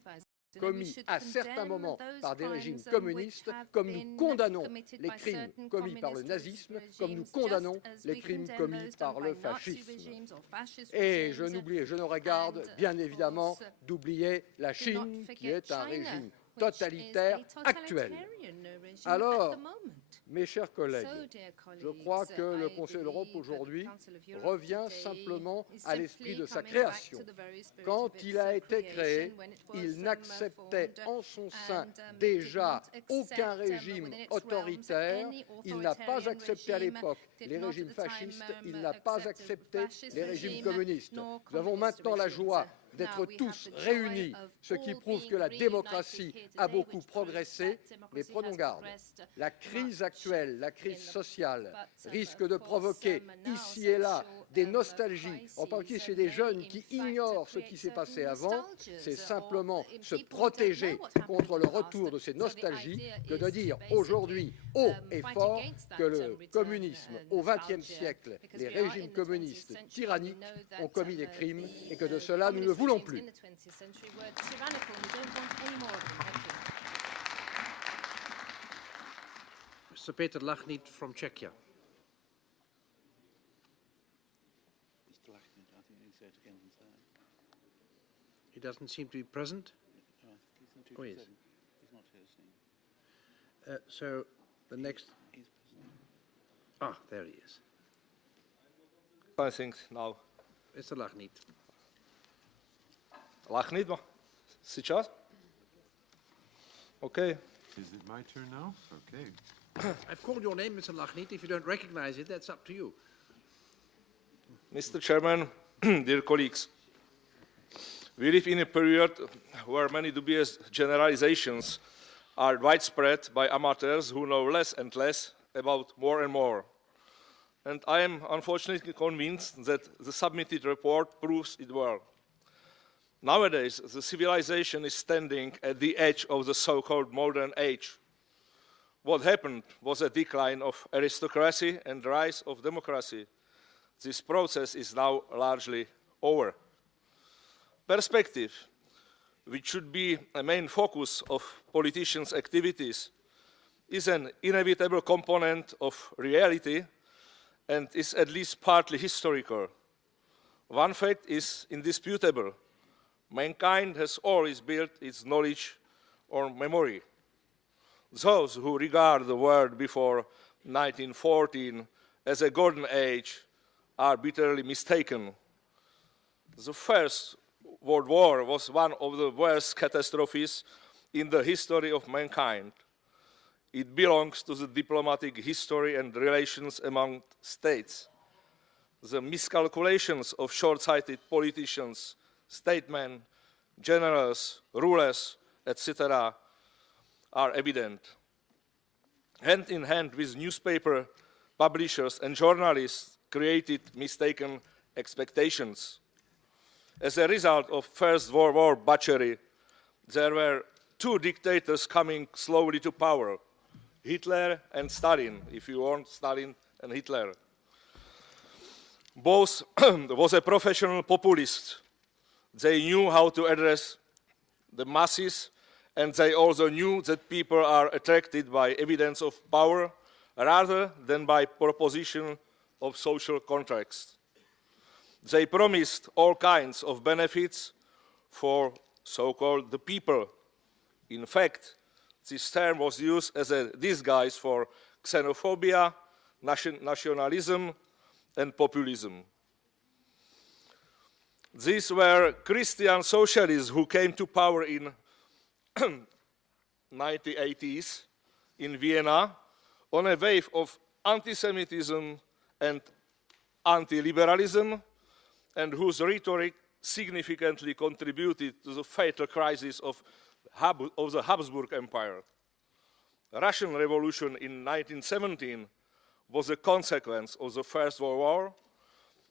commis à certains moments par des régimes communistes, comme nous condamnons les crimes commis par le nazisme, comme nous condamnons les crimes commis par le fascisme. Et je n'aurais garde, bien évidemment, d'oublier la Chine, qui est un régime totalitaire actuel. Alors, mes chers collègues, je crois que le Conseil de l'Europe aujourd'hui revient simplement à l'esprit de sa création. Quand il a été créé, il n'acceptait en son sein déjà aucun régime autoritaire. Il n'a pas accepté à l'époque les régimes fascistes, il n'a pas accepté les régimes communistes. Nous avons maintenant la joie d'être tous réunis, ce qui prouve que la démocratie a beaucoup progressé, mais prenons garde. La crise actuelle, la crise sociale, risque de provoquer ici et là des nostalgies, en particulier chez des jeunes qui ignorent ce qui s'est passé avant. C'est simplement se protéger contre le retour de ces nostalgies que de dire aujourd'hui haut et fort que le communisme au XXe siècle, les régimes communistes tyranniques ont commis des crimes et que de cela nous ne voulons plus. Mr. Peter Lachnit from Czechia. He doesn't seem to be present. Oh, yes. So the next. Ah, there he is. I think now. Mr. Lachnit. Лахнит, сейчас? Okay. Is it my turn now? Okay. I've called your name, Mr. Lachnit. If you don't recognize it, that's up to you. Mr. Chairman, dear colleagues, we live in a period where many dubious generalizations are widespread by amateurs who know less and less about more and more. And I am unfortunately convinced that the submitted report proves it well. Nowadays, the civilization is standing at the edge of the so-called modern age. What happened was a decline of aristocracy and the rise of democracy. This process is now largely over. Perspective, which should be a main focus of politicians' activities, is an inevitable component of reality and is at least partly historical. One fact is indisputable. Mankind has always built its knowledge on memory. Those who regard the world before 1914 as a golden age are bitterly mistaken. The First World War was one of the worst catastrophes in the history of mankind. It belongs to the diplomatic history and relations among states. The miscalculations of short-sighted politicians, statesmen, generals, rulers, etc. are evident. Hand in hand with newspaper publishers and journalists created mistaken expectations. As a result of First World War butchery, there were two dictators coming slowly to power, Hitler and Stalin, if you want, Stalin and Hitler. Both was a professional populist. They knew how to address the masses, and they also knew that people are attracted by evidence of power rather than by proposition of social contracts. They promised all kinds of benefits for so-called the people. In fact, this term was used as a disguise for xenophobia, nationalism, and populism. These were Christian socialists who came to power in 1980s in Vienna on a wave of anti-Semitism and anti-liberalism, and whose rhetoric significantly contributed to the fatal crisis of the Habsburg Empire. The Russian Revolution in 1917 was a consequence of the First World War,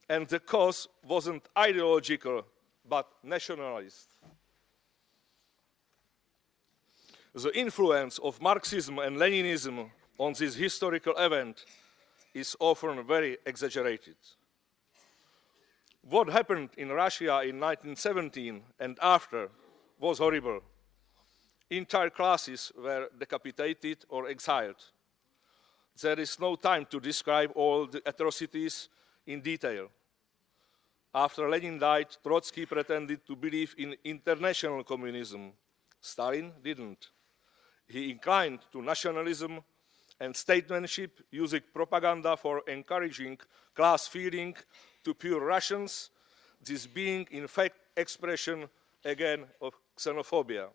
and the cause wasn't ideological, but nationalist. The influence of Marxism and Leninism on this historical event is often very exaggerated. What happened in Russia in 1917 and after was horrible. Entire classes were decapitated or exiled. There is no time to describe all the atrocities in detail. After Lenin died, Trotsky pretended to believe in international communism. Stalin didn't. He inclined to nationalism and statesmanship, using propaganda for encouraging class feeling to pure Russians, this being in fact expression again of xenophobia.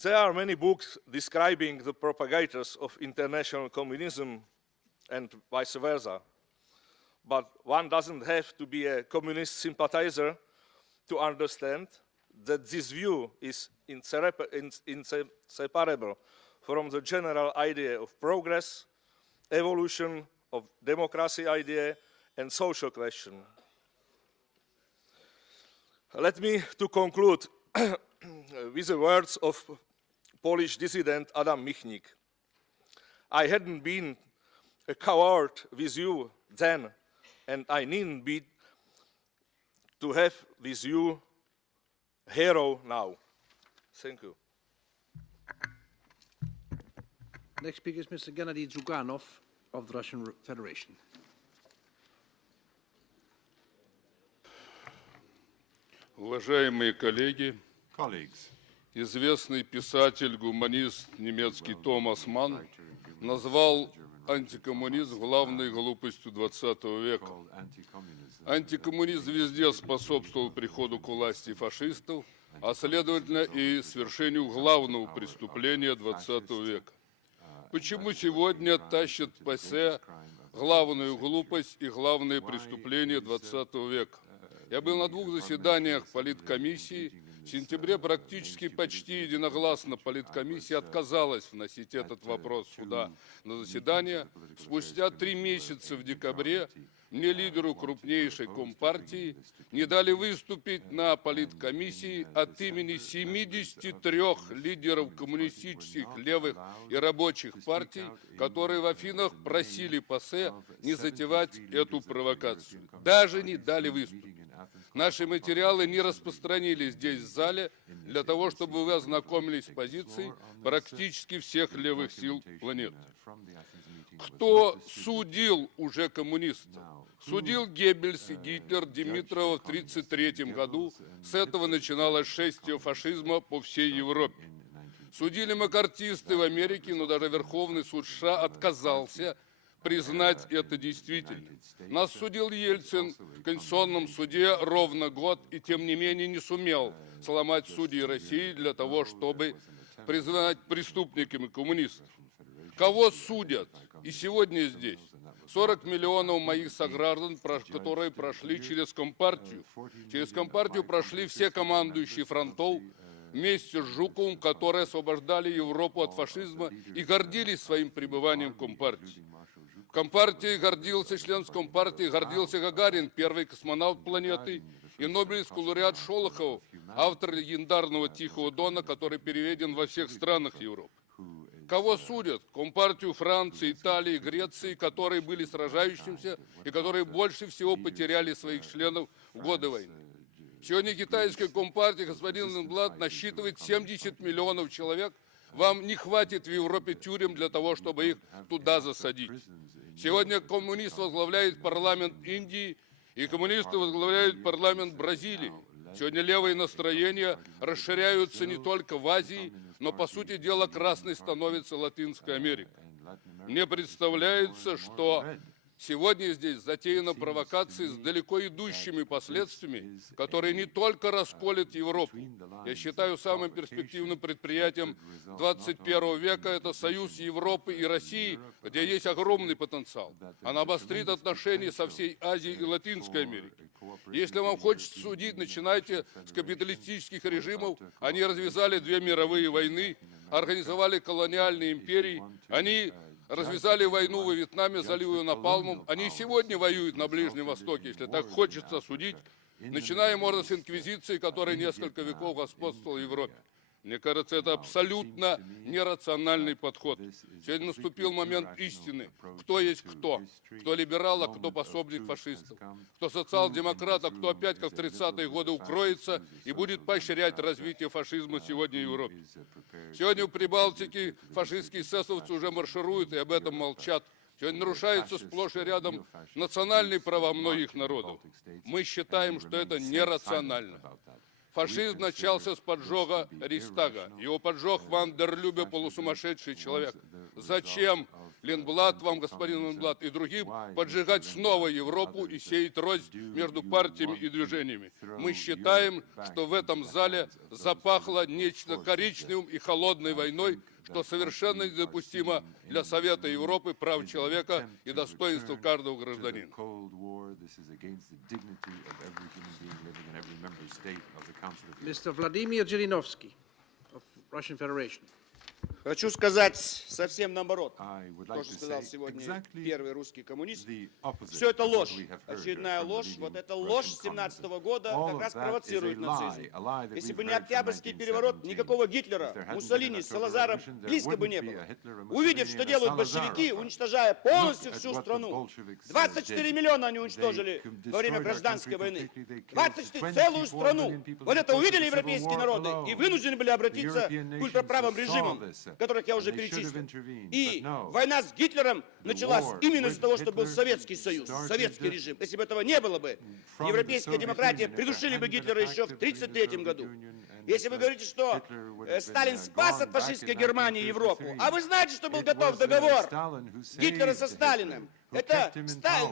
There are many books describing the propagators of international communism and vice versa, but one doesn't have to be a communist sympathizer to understand that this view is inseparable from the general idea of progress, evolution of democracy idea, and social question. Let me to conclude with the words of Polish dissident Adam Michnik. I hadn't been a coward with you then, and I needn't be to have with you hero now. Thank you. Next speaker is Mr. Gennady Zyuganov of the Russian Federation. Уважаемые коллеги, известный писатель, гуманист немецкий Томас Манн назвал антикоммунизм главной глупостью XX века. Антикоммунизм везде способствовал приходу к власти фашистов, а следовательно и свершению главного преступления XX века. Почему сегодня тащат ПАСЕ главную глупость и главное преступление XX века? Я был на 2 заседаниях политкомиссии. В сентябре практически почти единогласно политкомиссия отказалась вносить этот вопрос сюда на заседание. Спустя 3 месяца в декабре мне, лидеру крупнейшей компартии, не дали выступить на политкомиссии от имени 73 лидеров коммунистических, левых и рабочих партий, которые в Афинах просили ПАСЕ не затевать эту провокацию. Даже не дали выступить. Наши материалы не распространили здесь, в зале, для того, чтобы вы ознакомились с позицией практически всех левых сил планеты. Кто судил уже коммунистов? Судил Геббельс и Гитлер Димитрова в 1933 году. С этого начиналось шествие фашизма по всей Европе. Судили маккартисты в Америке, но даже Верховный суд США отказался признать это действительно. Нас судил Ельцин в Конституционном суде ровно год, и тем не менее не сумел сломать судей России для того, чтобы признать преступниками коммунистов. Кого судят? И сегодня здесь 40 миллионов моих сограждан, которые прошли через Компартию. Через Компартию прошли все командующие фронтов вместе с Жуковым, которые освобождали Европу от фашизма и гордились своим пребыванием в Компартии. В Компартии гордился, член Компартии гордился Гагарин, первый космонавт планеты, и Нобелевский лауреат Шолохов, автор легендарного «Тихого Дона», который переведен во всех странах Европы. Кого судят? Компартию Франции, Италии, Греции, которые были сражающимся и которые больше всего потеряли своих членов в годы войны. Сегодня китайская Компартия, господин Лindblad, насчитывает 70 миллионов человек. Вам не хватит в Европе тюрем для того, чтобы их туда засадить. Сегодня коммунист возглавляет парламент Индии, и коммунисты возглавляют парламент Бразилии. Сегодня левые настроения расширяются не только в Азии, но, по сути дела, красной становится Латинская Америка. Мне представляется, что сегодня здесь затеяна провокация с далеко идущими последствиями, которые не только расколят Европу. Я считаю, самым перспективным предприятием 21 века это союз Европы и России, где есть огромный потенциал. Она обострит отношения со всей Азией и Латинской Америкой. Если вам хочется судить, начинайте с капиталистических режимов. Они развязали 2 мировые войны, организовали колониальные империи, они развязали войну во Вьетнаме, залив ее напалмом. Они сегодня воюют на Ближнем Востоке, если так хочется судить, начиная, можно, с инквизиции, которая несколько веков господствовала в Европе. Мне кажется, это абсолютно нерациональный подход. Сегодня наступил момент истины. Кто есть кто? Кто либерал, а кто пособник фашистов? Кто социал-демократ, а кто опять, как в 30-е годы, укроется и будет поощрять развитие фашизма сегодня в Европе? Сегодня в Прибалтике фашистские эсэсовцы уже маршируют и об этом молчат. Сегодня нарушаются сплошь и рядом национальные права многих народов. Мы считаем, что это нерационально. Фашизм начался с поджога Рейхстага. Его поджег Ван дер Любе, полусумасшедший человек. Зачем Линдблад, вам, господин Линдблад, и другим поджигать снова Европу и сеять рознь между партиями и движениями? Мы считаем, что в этом зале запахло нечто коричневым и холодной войной, что совершенно недопустимо для Совета Европы, прав человека и достоинства каждого гражданина. Mr. Vladimir Zhirinovsky of Russian Federation. Хочу сказать совсем наоборот. То, что сказал сегодня первый русский коммунист. Все это ложь. Очередная ложь. Вот эта ложь с 17 года как раз провоцирует нацизм. Если бы не Октябрьский переворот, никакого Гитлера, Муссолини, Салазара близко бы не было. Увидев, что делают большевики, уничтожая полностью всю страну. 24 миллиона они уничтожили во время гражданской войны. 24, целую страну. Вот это увидели европейские народы и вынуждены были обратиться к ультраправым режимам, которых я уже перечислил. И война с Гитлером началась именно из-за того, что был Советский Союз, советский режим. Если бы этого не было бы, европейская демократия придушили бы Гитлера еще в 1933 году. Если вы говорите, что Сталин спас от фашистской Германии Европу, а вы знаете, что был готов договор Гитлера со Сталиным? Это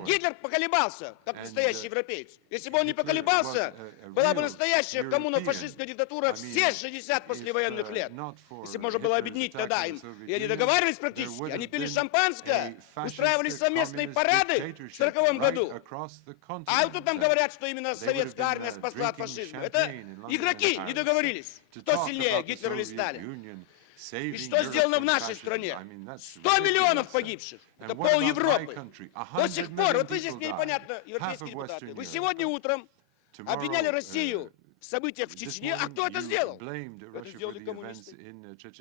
Гитлер поколебался, как настоящий европеец. Если бы он не поколебался, была бы настоящая коммуно-фашистская диктатура все 60 послевоенных лет. Если бы можно было объединить тогда им. И они договаривались практически. Они пили шампанское, устраивали совместные парады в 1940 году. А вот тут нам говорят, что именно советская армия спасла от фашизма. Это игроки не договорились. Кто сильнее, Гитлер или Сталин? И что сделано в нашей стране? 100 миллионов погибших. Это пол Европы. До сих пор, вот вы здесь, мне непонятно, европейские депутаты, вы сегодня утром обвиняли Россию в событиях в Чечне, а кто это сделал? Это сделали коммунисты.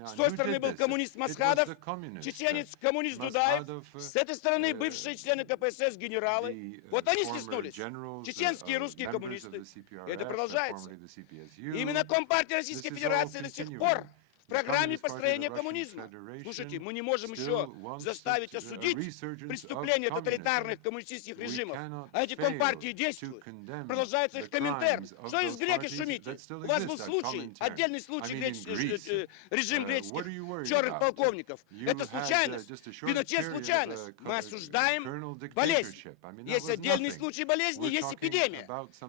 С той стороны был коммунист Масхадов, чеченец, коммунист Дудаев, с этой стороны бывшие члены КПСС, генералы. Вот они стеснулись. Чеченские и русские коммунисты. И это продолжается. Именно Компартия Российской Федерации до сих пор в программе построения коммунизма. Слушайте, мы не можем еще заставить осудить преступления тоталитарных коммунистических режимов. А эти компартии действуют. Продолжается их Коминтерн. Что из греки шумите? У вас был случай, отдельный случай, режим греческих черных полковников. Это случайность. Пиночет случайность. Мы осуждаем болезнь. Есть отдельный случай болезни, есть эпидемия.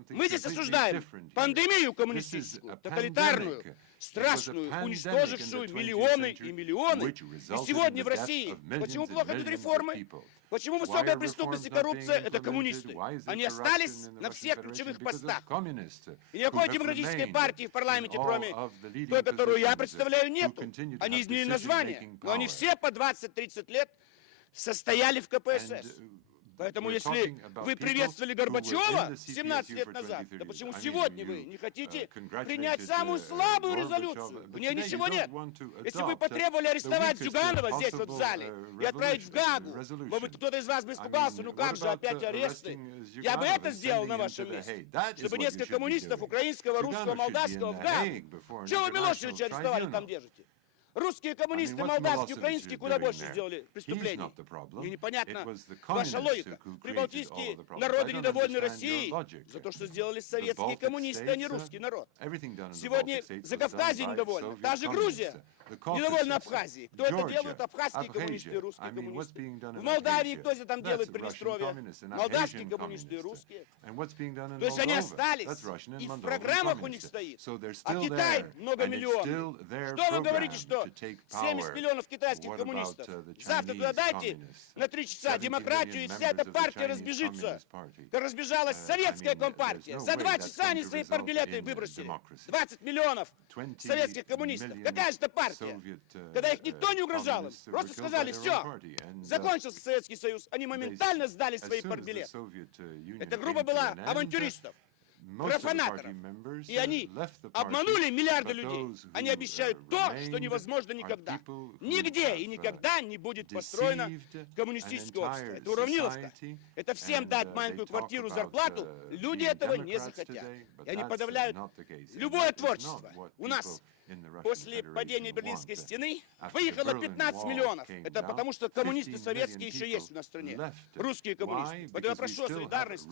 Мы здесь осуждаем пандемию коммунистическую, тоталитарную, страшную, уничтожившую миллионы и миллионы. И сегодня в России почему плохо идут реформы? Почему высокая преступность и коррупция? Это коммунисты. Они остались на всех ключевых постах. И никакой демократической партии в парламенте, кроме той, которую я представляю, нету. Они изменили название, но они все по 20-30 лет состояли в КПСС. Поэтому если вы приветствовали Горбачева 17 лет назад, то почему сегодня вы не хотите принять самую слабую резолюцию? В ней ничего нет. Если бы вы потребовали арестовать Зюганова здесь вот в зале и отправить в Гаагу, кто-то из вас бы испугался, ну как же, опять аресты? Я бы это сделал на вашем месте. Чтобы несколько коммунистов украинского, русского, молдавского в Гаагу. Чего вы Милошевича арестовали, там держите? Русские коммунисты, молдавские, украинские куда больше сделали преступлений. Мне непонятна ваша логика. Прибалтийские народы недовольны Россией за то, что сделали советские коммунисты, а не русский народ. Сегодня Закавказье недовольно. Та же Грузия недовольна Абхазией. Кто это делает? Абхазские коммунисты и русские коммунисты. В Молдавии кто это там делает Приднестровье? Молдавские коммунисты и русские. То есть они остались, и в программах у них стоит. А Китай много миллионов. Что вы говорите, что 70 миллионов китайских коммунистов. Завтра туда дайте на 3 часа демократию, и вся эта партия разбежится. Как разбежалась советская компартия. За 2 часа они свои партбилеты выбросили. 20 миллионов советских коммунистов. Какая же это партия? Когда их никто не угрожал им. Просто сказали, все, закончился Советский Союз. Они моментально сдали свои партбилеты. Это группа была авантюристов, профанаторов. И они обманули миллиарды людей. Они обещают то, что невозможно никогда. Нигде и никогда не будет построено коммунистическое общество. Это уравниловка. Это всем дать маленькую квартиру, зарплату. Люди этого не захотят. И они подавляют любое творчество. У нас после падения Берлинской стены выехало 15 миллионов. Это потому, что коммунисты советские еще есть у нас в стране. Русские коммунисты. Поэтому я прошу о солидарности.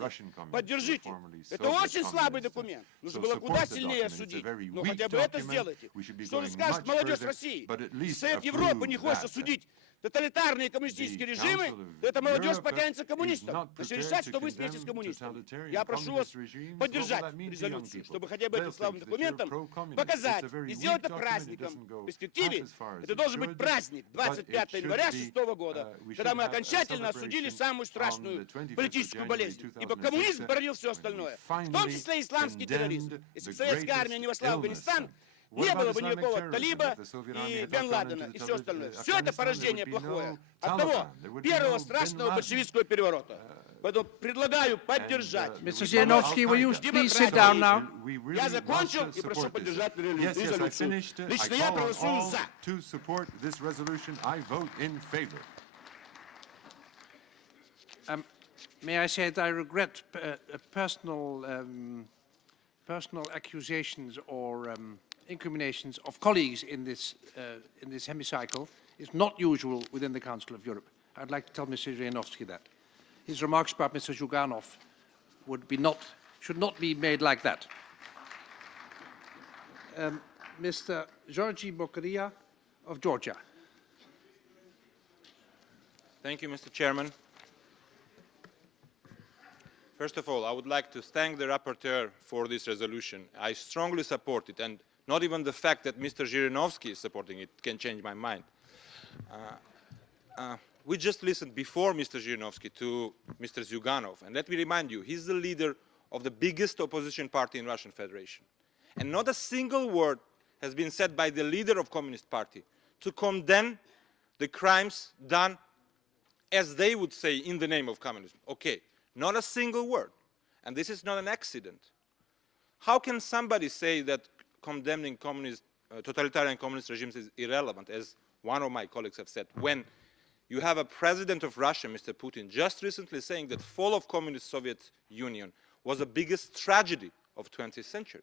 Поддержите. Это очень слабый документ. Нужно было куда сильнее осудить. Но хотя бы это сделайте. Что же скажет молодежь России? Совет Европы не хочет осудить тоталитарные коммунистические режимы, то эта молодежь потянется к коммунистам. Начали решать, что вы вместе с коммунистами. Я прошу вас поддержать резолюцию, чтобы хотя бы этим слабым документом показать и сделать это праздником. В перспективе это должен быть праздник 25 января 2006 года, когда мы окончательно осудили самую страшную политическую болезнь. Ибо коммунизм породил все остальное, в том числе исламский терроризм. Если бы советская армия не вошла в Афганистан, не было бы никакого Талиба и Бен Ладена и все остальное. Все это порождение плохое. От того первого страшного большевистского переворота. Поэтому предлагаю поддержать. Mr. Zhirinovsky, will you please sit down now? Я закончил и прошу поддержать резолюцию. Лично я проголосую за. May I say that I regret personal accusations or incriminations of colleagues in this hemicycle is not usual within the Council of Europe. I'd like to tell Mr. Zhirinovsky that. His remarks about Mr. Zhuganov should not be made like that. Mr. Georgi Bokaria of Georgia. Thank you, Mr. Chairman. First of all, I would like to thank the rapporteur for this resolution. I strongly support it, and not even the fact that Mr. Zhirinovsky is supporting it can change my mind. We just listened before Mr. Zhirinovsky to Mr. Zyuganov, and let me remind you, he's the leader of the biggest opposition party in Russian Federation. And not a single word has been said by the leader of Communist Party to condemn the crimes done, as they would say, in the name of communism. Okay. Not a single word. And this is not an accident. How can somebody say that condemning totalitarian communist regimes is irrelevant, as one of my colleagues have said, when you have a president of Russia, Mr. Putin, just recently saying that fall of communist Soviet Union was the biggest tragedy of 20th century.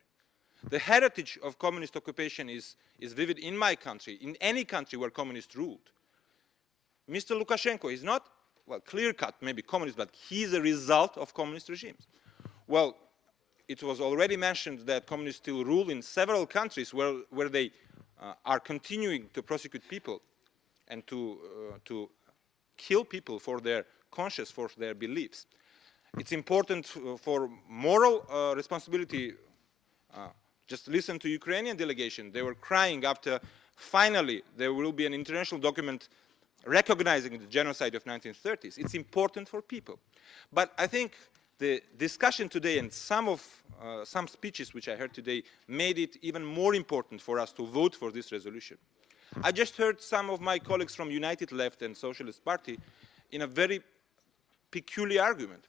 The heritage of communist occupation is vivid in my country, in any country where communists ruled. Mr. Lukashenko is not, well, clear-cut, maybe communist, but he is a result of communist regimes. Well, it was already mentioned that communists still rule in several countries where they are continuing to prosecute people and to kill people for their conscience, for their beliefs. It's important for moral responsibility. Just listen to Ukrainian delegation. They were crying after finally there will be an international document recognizing the genocide of 1930s. It's important for people. But I think the discussion today and some speeches which I heard today made it even more important for us to vote for this resolution. I just heard some of my colleagues from United Left and Socialist Party in a very peculiar argument.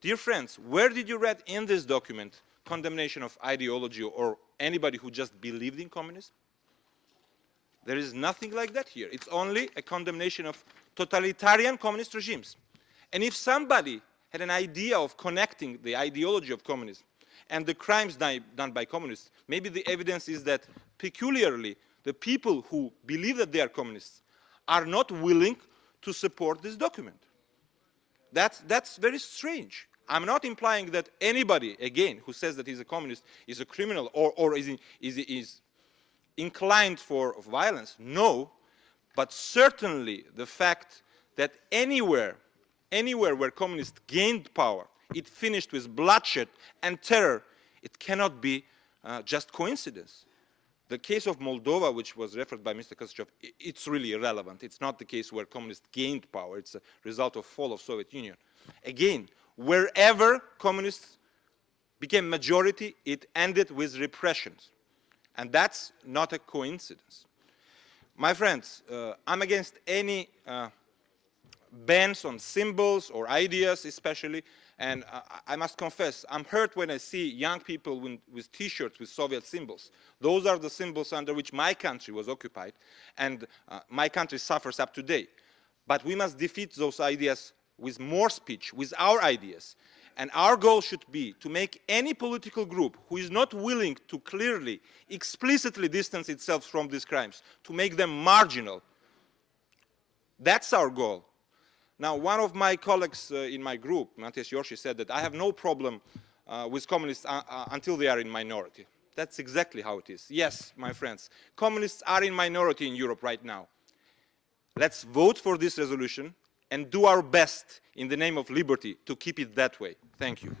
Dear friends, where did you read in this document condemnation of ideology or anybody who just believed in communism? There is nothing like that here. It's only a condemnation of totalitarian communist regimes. And if somebody had an idea of connecting the ideology of communism and the crimes done by communists, maybe the evidence is that peculiarly the people who believe that they are communists are not willing to support this document. That's very strange. I'm not implying that anybody, again, who says that he's a communist is a criminal or is inclined for violence. No, but certainly the fact that anywhere where communists gained power, it finished with bloodshed and terror, it cannot be just coincidence. The case of Moldova, which was referred by Mr. Kosachev, it's really irrelevant. It's not the case where communists gained power. It's a result of fall of Soviet Union. Again, wherever communists became majority, it ended with repressions. And that's not a coincidence. My friends, I'm against any bans on symbols or ideas especially, and I must confess, I'm hurt when I see young people with T-shirts with Soviet symbols. Those are the symbols under which my country was occupied, and my country suffers up to date. But we must defeat those ideas with more speech, with our ideas. And our goal should be to make any political group who is not willing to clearly, explicitly distance itself from these crimes, to make them marginal. That's our goal. Now, one of my colleagues in my group, Matthias Yorshi, said that I have no problem with communists until they are in minority. That's exactly how it is. Yes, my friends, communists are in minority in Europe right now. Let's vote for this resolution and do our best in the name of liberty to keep it that way. Thank you.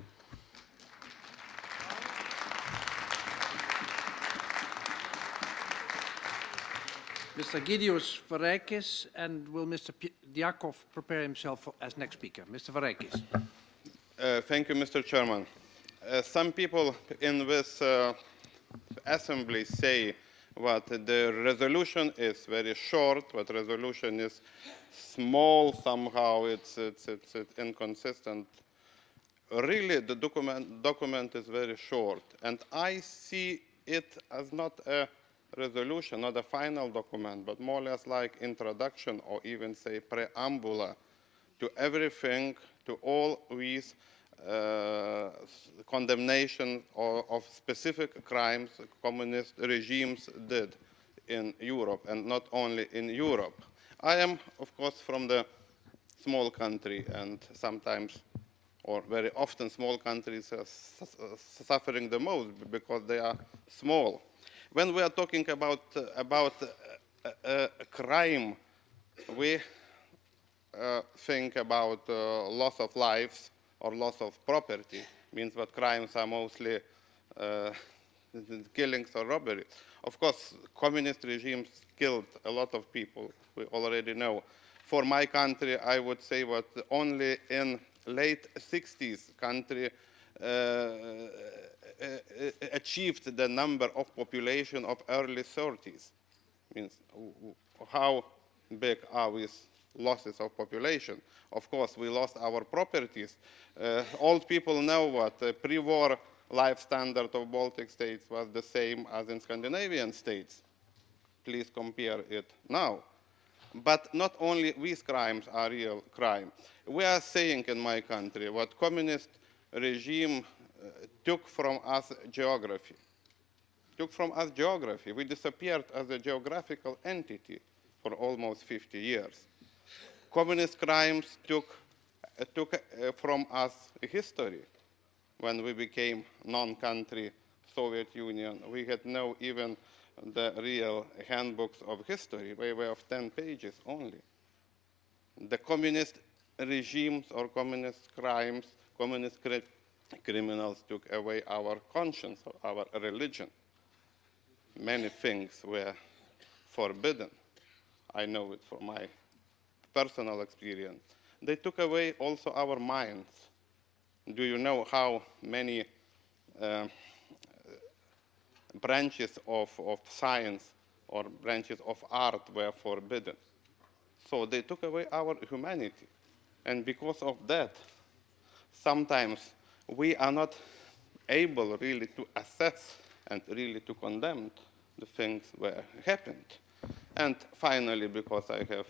Mr. Gideos Vareikis, and will Mr. Diakov prepare himself as next speaker? Mr. Vareikis. Thank you, Mr. Chairman. Some people in this assembly say that the resolution is very short, but resolution is small, somehow it's inconsistent. Really, the document is very short, and I see it as not a resolution, not a final document, but more or less like introduction or even say preamble to everything, to all these condemnation of specific crimes communist regimes did in Europe, and not only in Europe. I am, of course, from the small country, and sometimes, or very often, small countries are suffering the most because they are small. When we are talking about crime, we think about loss of lives or loss of property. Means that crimes are mostly killings or robberies. Of course, communist regimes killed a lot of people, we already know. For my country, I would say that only in late 60s, country achieved the number of population of early 30s. Means how big are these losses of population? Of course, we lost our properties. Old people know what the pre-war life standard of Baltic states was the same as in Scandinavian states. Please compare it now. But not only these crimes are real crime. We are saying in my country what communist regime took from us geography. Took from us geography. We disappeared as a geographical entity for almost 50 years. Communist crimes took from us history. When we became non-country Soviet Union, we had no even the real handbooks of history. They were of 10 pages only. The communist regimes or communist crimes, communist criminals took away our conscience, our religion. Many things were forbidden. I know it from my personal experience. They took away also our minds. Do you know how many branches of science or branches of art were forbidden? So they took away our humanity. And because of that, sometimes we are not able really to assess and really to condemn the things that happened. And finally, because I have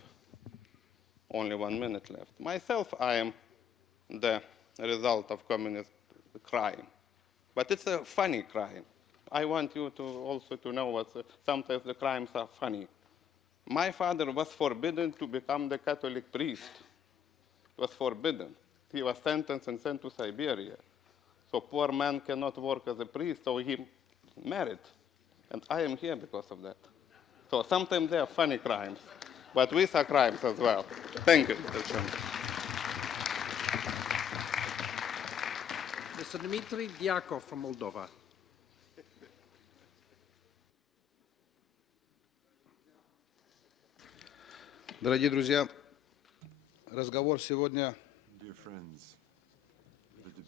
only 1 minute left, myself, I am the result of communist crime. But it's a funny crime. I want you to also to know that sometimes the crimes are funny. My father was forbidden to become the Catholic priest. It was forbidden. He was sentenced and sent to Siberia. So poor man cannot work as a priest, so he married. And I am here because of that. So sometimes they are funny crimes, but these are crimes as well. Thank you, Mr. Chairman. Mr. Dmitry Diakov from Moldova. Дорогие друзья, разговор сегодня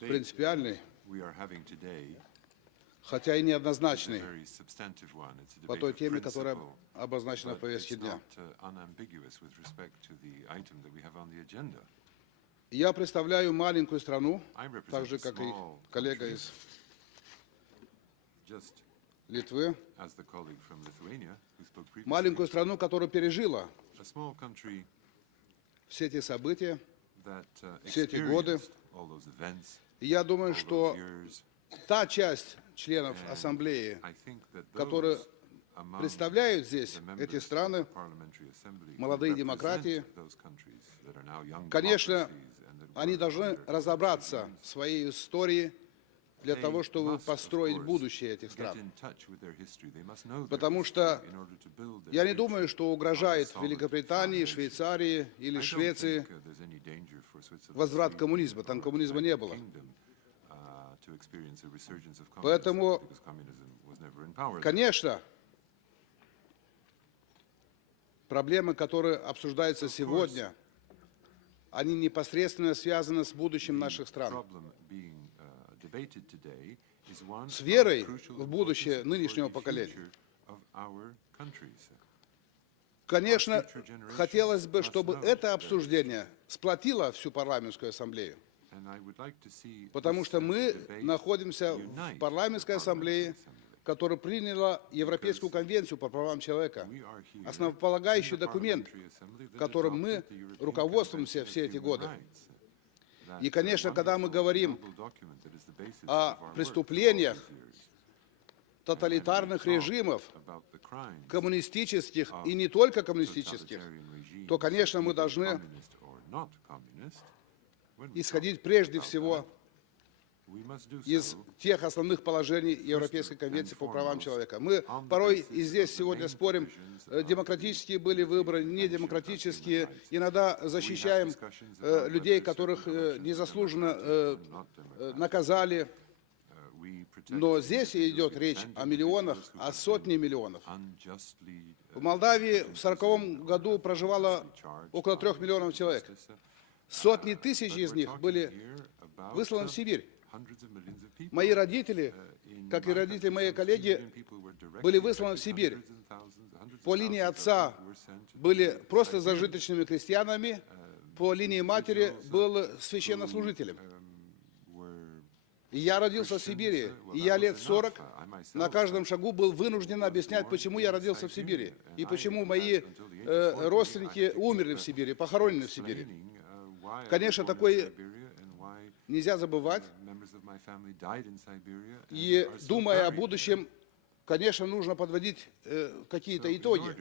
принципиальный, хотя и неоднозначный, по той теме, которая обозначена в повестке дня. Я представляю маленькую страну, так же, как и коллега из Литвы, маленькую страну, которая пережила все эти события, все эти годы. И я думаю, что та часть членов Ассамблеи, которые представляют здесь эти страны, молодые демократии, конечно, они должны разобраться в своей истории для того, чтобы построить будущее этих стран. Потому что я не думаю, что угрожает Великобритании, Швейцарии или Швеции возврат коммунизма. Там коммунизма не было. Поэтому, конечно, проблемы, которые обсуждаются сегодня, они непосредственно связаны с будущим наших стран. С верой в будущее нынешнего поколения. Конечно, хотелось бы, чтобы это обсуждение сплотило всю парламентскую ассамблею. Потому что мы находимся в парламентской ассамблее, которая приняла Европейскую конвенцию по правам человека, основополагающий документ, которым мы руководствуемся все эти годы. И, конечно, когда мы говорим о преступлениях тоталитарных режимов, коммунистических и не только коммунистических, то, конечно, мы должны исходить прежде всего из тех основных положений Европейской конвенции по правам человека. Мы порой и здесь сегодня спорим, демократические были выборы, недемократические. Иногда защищаем людей, которых незаслуженно наказали. Но здесь идет речь о миллионах, о сотне миллионов. В Молдавии в 1940 году проживало около 3 миллионов человек. Сотни тысяч из них были высланы в Сибирь. Мои родители, как и родители моей коллеги, были высланы в Сибирь. По линии отца были просто зажиточными крестьянами, по линии матери был священнослужителем. И я родился в Сибири, и я лет 40 на каждом шагу был вынужден объяснять, почему я родился в Сибири, и почему мои родственники умерли в Сибири, похоронены в Сибири. Конечно, такое нельзя забывать, и думая о будущем, конечно, нужно подводить какие-то итоги.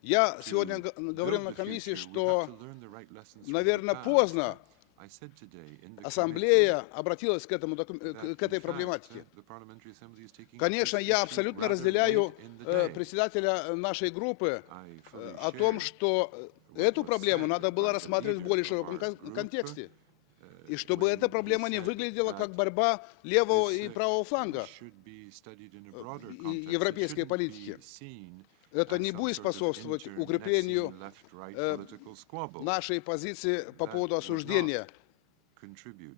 Я сегодня говорил на комиссии, что, наверное, поздно Ассамблея обратилась к этой проблематике. Конечно, я абсолютно разделяю председателя нашей группы о том, что эту проблему надо было рассматривать в более широком контексте. И чтобы эта проблема не выглядела как борьба левого и правого фланга европейской политики. Это не будет способствовать укреплению нашей позиции по поводу осуждения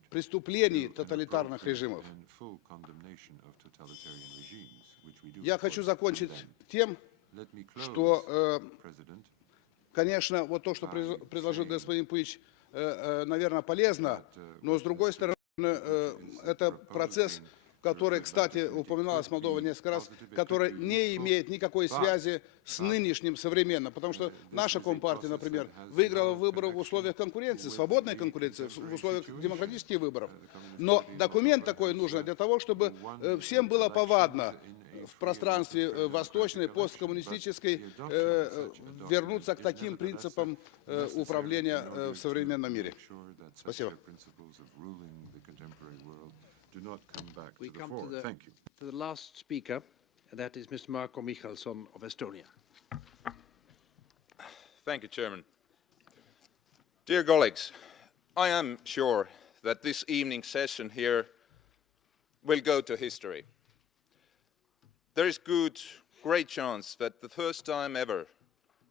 преступлений тоталитарных режимов. Я хочу закончить тем, что, конечно, вот то, что предложил господин Пыч, наверное, полезно, но, с другой стороны, это процесс, который, кстати, упоминалась Молдова несколько раз, который не имеет никакой связи с нынешним современным, потому что наша Компартия, например, выиграла выборы в условиях конкуренции, свободной конкуренции, в условиях демократических выборов. Но документ такой нужен для того, чтобы всем было повадно в пространстве восточной, посткоммунистической вернуться к таким принципам управления в современном мире. Спасибо. We come to the last speaker, and that is Mr. Marko Michalson of Estonia. Thank you, Chairman. Dear colleagues, I am sure that this evening's session here will go to history. There is great chance that the first time ever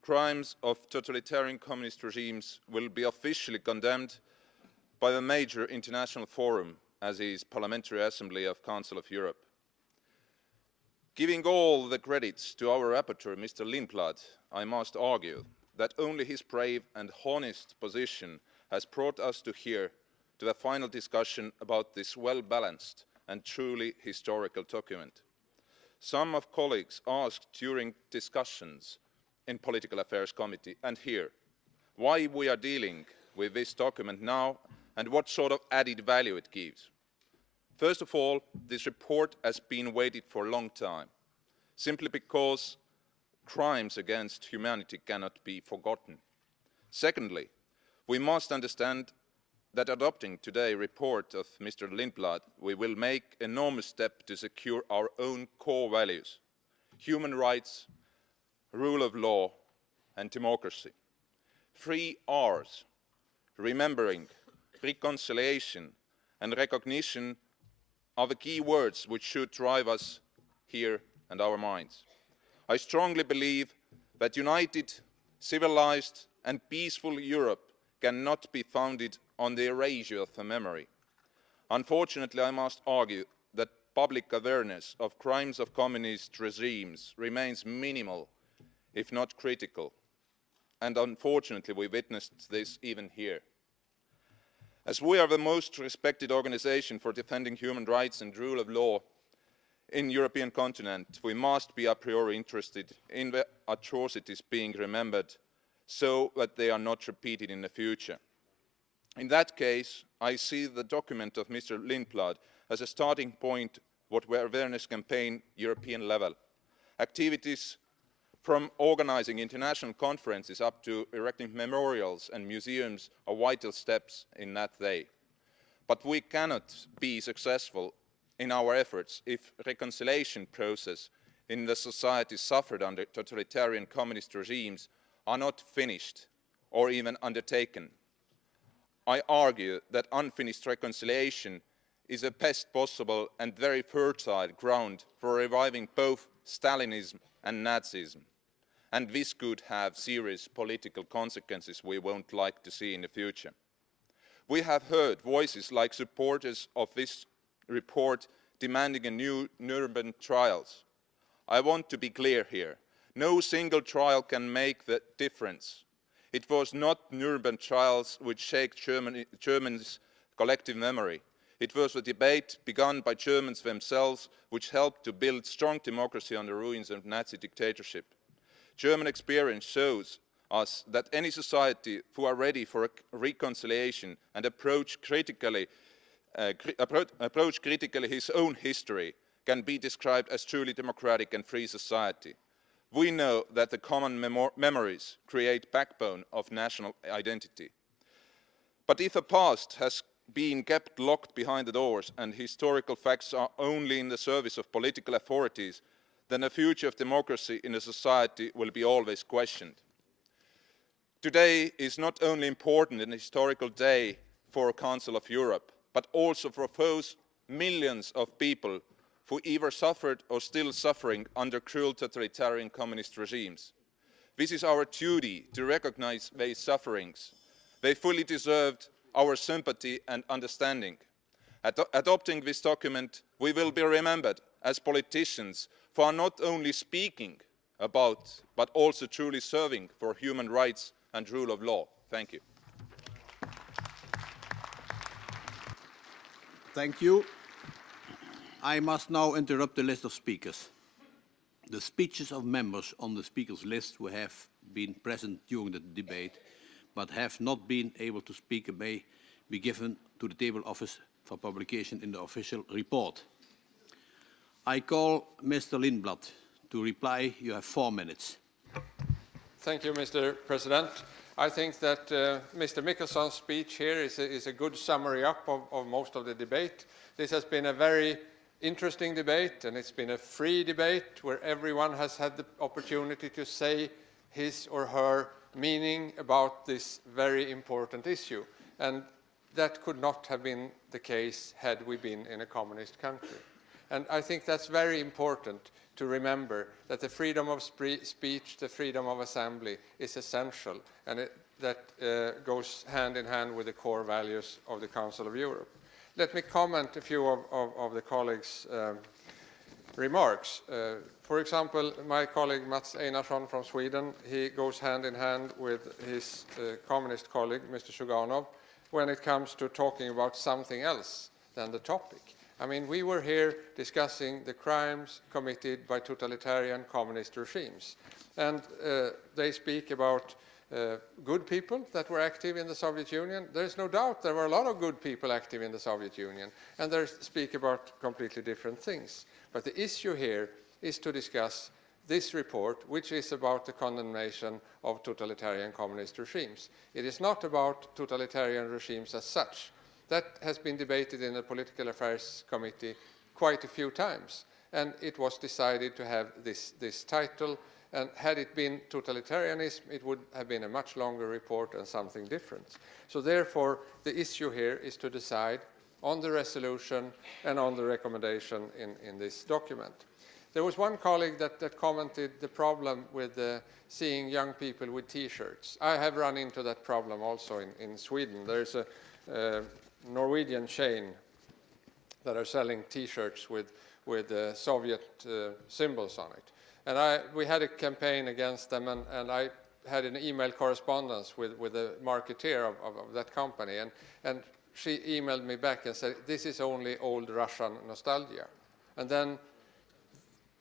crimes of totalitarian communist regimes will be officially condemned by the major international forum, as is Parliamentary Assembly of Council of Europe. Giving all the credits to our rapporteur, Mr. Lindblad, I must argue that only his brave and honest position has brought us to here, to the final discussion about this well-balanced and truly historical document. Some of colleagues asked during discussions in Political Affairs Committee and here why we are dealing with this document now and what sort of added value it gives. First of all, this report has been waited for a long time, simply because crimes against humanity cannot be forgotten. Secondly, we must understand that adopting today's report of Mr. Lindblad, we will make an enormous step to secure our own core values: human rights, rule of law, and democracy. 3 R's: remembering, reconciliation, and recognition are the key words which should drive us here and our minds. I strongly believe that united, civilized, and peaceful Europe cannot be founded on the erasure of the memory. Unfortunately, I must argue that public awareness of crimes of communist regimes remains minimal, if not critical. And unfortunately, we witnessed this even here. As we are the most respected organisation for defending human rights and rule of law in the European continent, we must be a priori interested in the atrocities being remembered so that they are not repeated in the future. In that case, I see the document of Mr. Lindblad as a starting point for the awareness campaign European level. Activities from organising international conferences up to erecting memorials and museums are vital steps in that way. But we cannot be successful in our efforts if reconciliation process in the society suffered under totalitarian communist regimes are not finished or even undertaken. I argue that unfinished reconciliation is a best possible and very fertile ground for reviving both Stalinism and Nazism, and this could have serious political consequences we won't like to see in the future. We have heard voices like supporters of this report demanding a new Nuremberg trials. I want to be clear here. No single trial can make the difference. It was not Nuremberg trials which shaped Germany's collective memory. It was a debate begun by Germans themselves which helped to build strong democracy on the ruins of Nazi dictatorship. German experience shows us that any society who are ready for a reconciliation and approach critically his own history can be described as truly democratic and free society. We know that the common memories create backbone of national identity. But if a past has been kept locked behind the doors and historical facts are only in the service of political authorities, then the future of democracy in a society will be always questioned. Today is not only important an historical day for the Council of Europe, but also for those millions of people who either suffered or still suffering under cruel totalitarian communist regimes. This is our duty to recognize their sufferings. They fully deserved our sympathy and understanding. Adopting this document, we will be remembered as politicians who are not only speaking about, but also truly serving for human rights and rule of law. Thank you. Thank you. I must now interrupt the list of speakers. The speeches of members on the speakers list who have been present during the debate but have not been able to speak may be given to the table office for publication in the official report. I call Mr. Lindblad to reply. You have 4 minutes. Thank you, Mr. President. I think that Mr. Mikkelson's speech here is a good summary up of most of the debate. This has been a very interesting debate, and it's been a free debate where everyone has had the opportunity to say his or her meaning about this very important issue. And that could not have been the case had we been in a communist country. And I think that's very important to remember, that the freedom of speech, the freedom of assembly is essential, and that goes hand in hand with the core values of the Council of Europe. Let me comment a few of the colleagues' remarks. For example, my colleague Mats Einarsson from Sweden, he goes hand in hand with his communist colleague, Mr. Shuganov, when it comes to talking about something else than the topic. I mean, we were here discussing the crimes committed by totalitarian communist regimes. And they speak about good people that were active in the Soviet Union. There's no doubt there were a lot of good people active in the Soviet Union. And they speak about completely different things. But the issue here is to discuss this report, which is about the condemnation of totalitarian communist regimes. It is not about totalitarian regimes as such. That has been debated in the Political Affairs Committee quite a few times, and it was decided to have this title, and had it been totalitarianism, it would have been a much longer report and something different. So therefore, the issue here is to decide on the resolution and on the recommendation in this document. There was one colleague that commented the problem with seeing young people with T-shirts. I have run into that problem also in Sweden. There's a Norwegian chain that are selling T-shirts with Soviet symbols on it. And we had a campaign against them, and I had an email correspondence with the marketeer of that company. And she emailed me back and said, this is only old Russian nostalgia. And then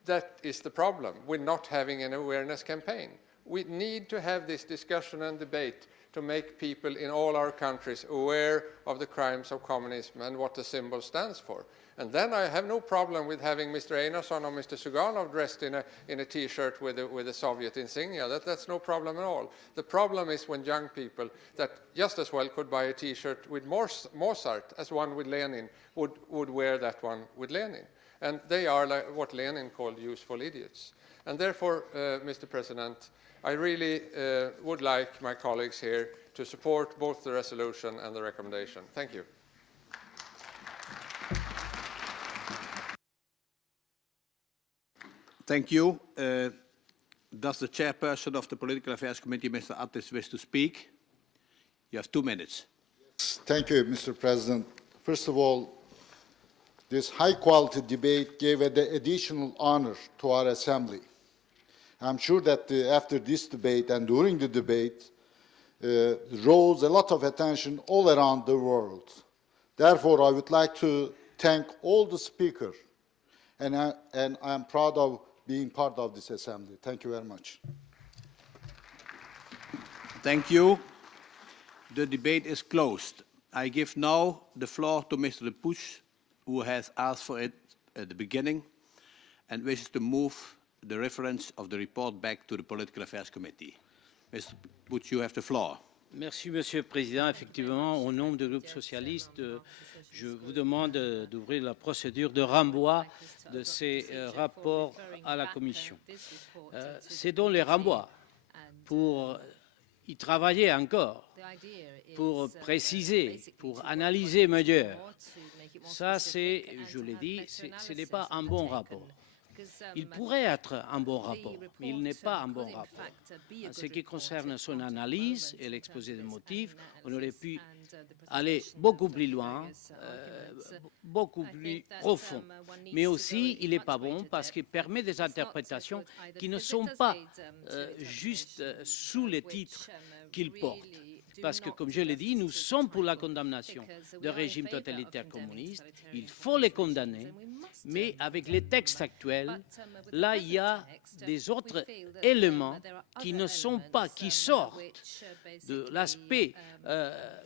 that is the problem with not having an awareness campaign. We need to have this discussion and debate to make people in all our countries aware of the crimes of communism and what the symbol stands for. And then I have no problem with having Mr. Einarsson or Mr. Zyuganov dressed in a T-shirt with a Soviet insignia. That's no problem at all. The problem is when young people that just as well could buy a T-shirt with Mozart as one with Lenin would wear that one with Lenin. And they are like what Lenin called useful idiots. And therefore, Mr. President, I really would like my colleagues here to support both the resolution and the recommendation. Thank you. Thank you. Does the chairperson of the Political Affairs Committee, Mr. Attis, wish to speak? You have 2 minutes. Thank you, Mr. President. First of all, this high-quality debate gave additional honor to our Assembly. I'm sure that after this debate and during the debate, rose a lot of attention all around the world. Therefore, I would like to thank all the speakers, and I'm proud of being part of this Assembly. Thank you very much. Thank you. The debate is closed. I give now the floor to Mr. De Puch, who has asked for it at the beginning and wishes to move the reference of the report back to the Political Affairs Committee. Mr. Puch, you have the floor. Merci, Monsieur le Président. Effectivement, au nom du groupe socialiste, je vous demande d'ouvrir la procédure de renvoi de ces rapports à la Commission. C'est donc les renvois pour y travailler encore, pour préciser, pour analyser mieux. Ça, c'est, je l'ai dit, ce n'est pas un bon rapport. Il pourrait être un bon rapport, mais il n'est pas un bon rapport. En ce qui concerne son analyse et l'exposé des motifs, on aurait pu aller beaucoup plus loin, beaucoup plus profond. Mais aussi, il n'est pas bon parce qu'il permet des interprétations qui ne sont pas juste sous les titres qu'il porte. Parce que, comme je l'ai dit, nous sommes pour la condamnation de régimes totalitaires communistes. Il faut les condamner, mais avec les textes actuels, là, il y a des autres éléments qui ne sont pas, qui sortent de l'aspect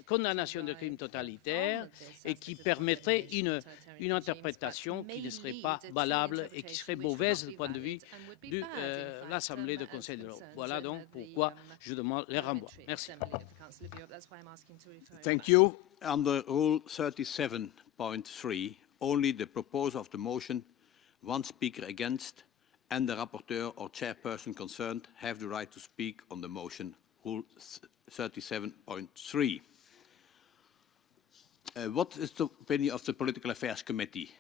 condamnation de crimes totalitaires et qui permettraient une interprétation qui ne serait pas valable et qui serait mauvaise du point de vue de l'Assemblée de Conseil de l'Europe. Voilà donc pourquoi je demande les renvois. Merci. Thank you. Under Rule 37.3, only the proposer of the motion, one speaker against, and the rapporteur or chairperson concerned have the right to speak on the motion. Rule 37.3. What is the opinion of the Political Affairs Committee?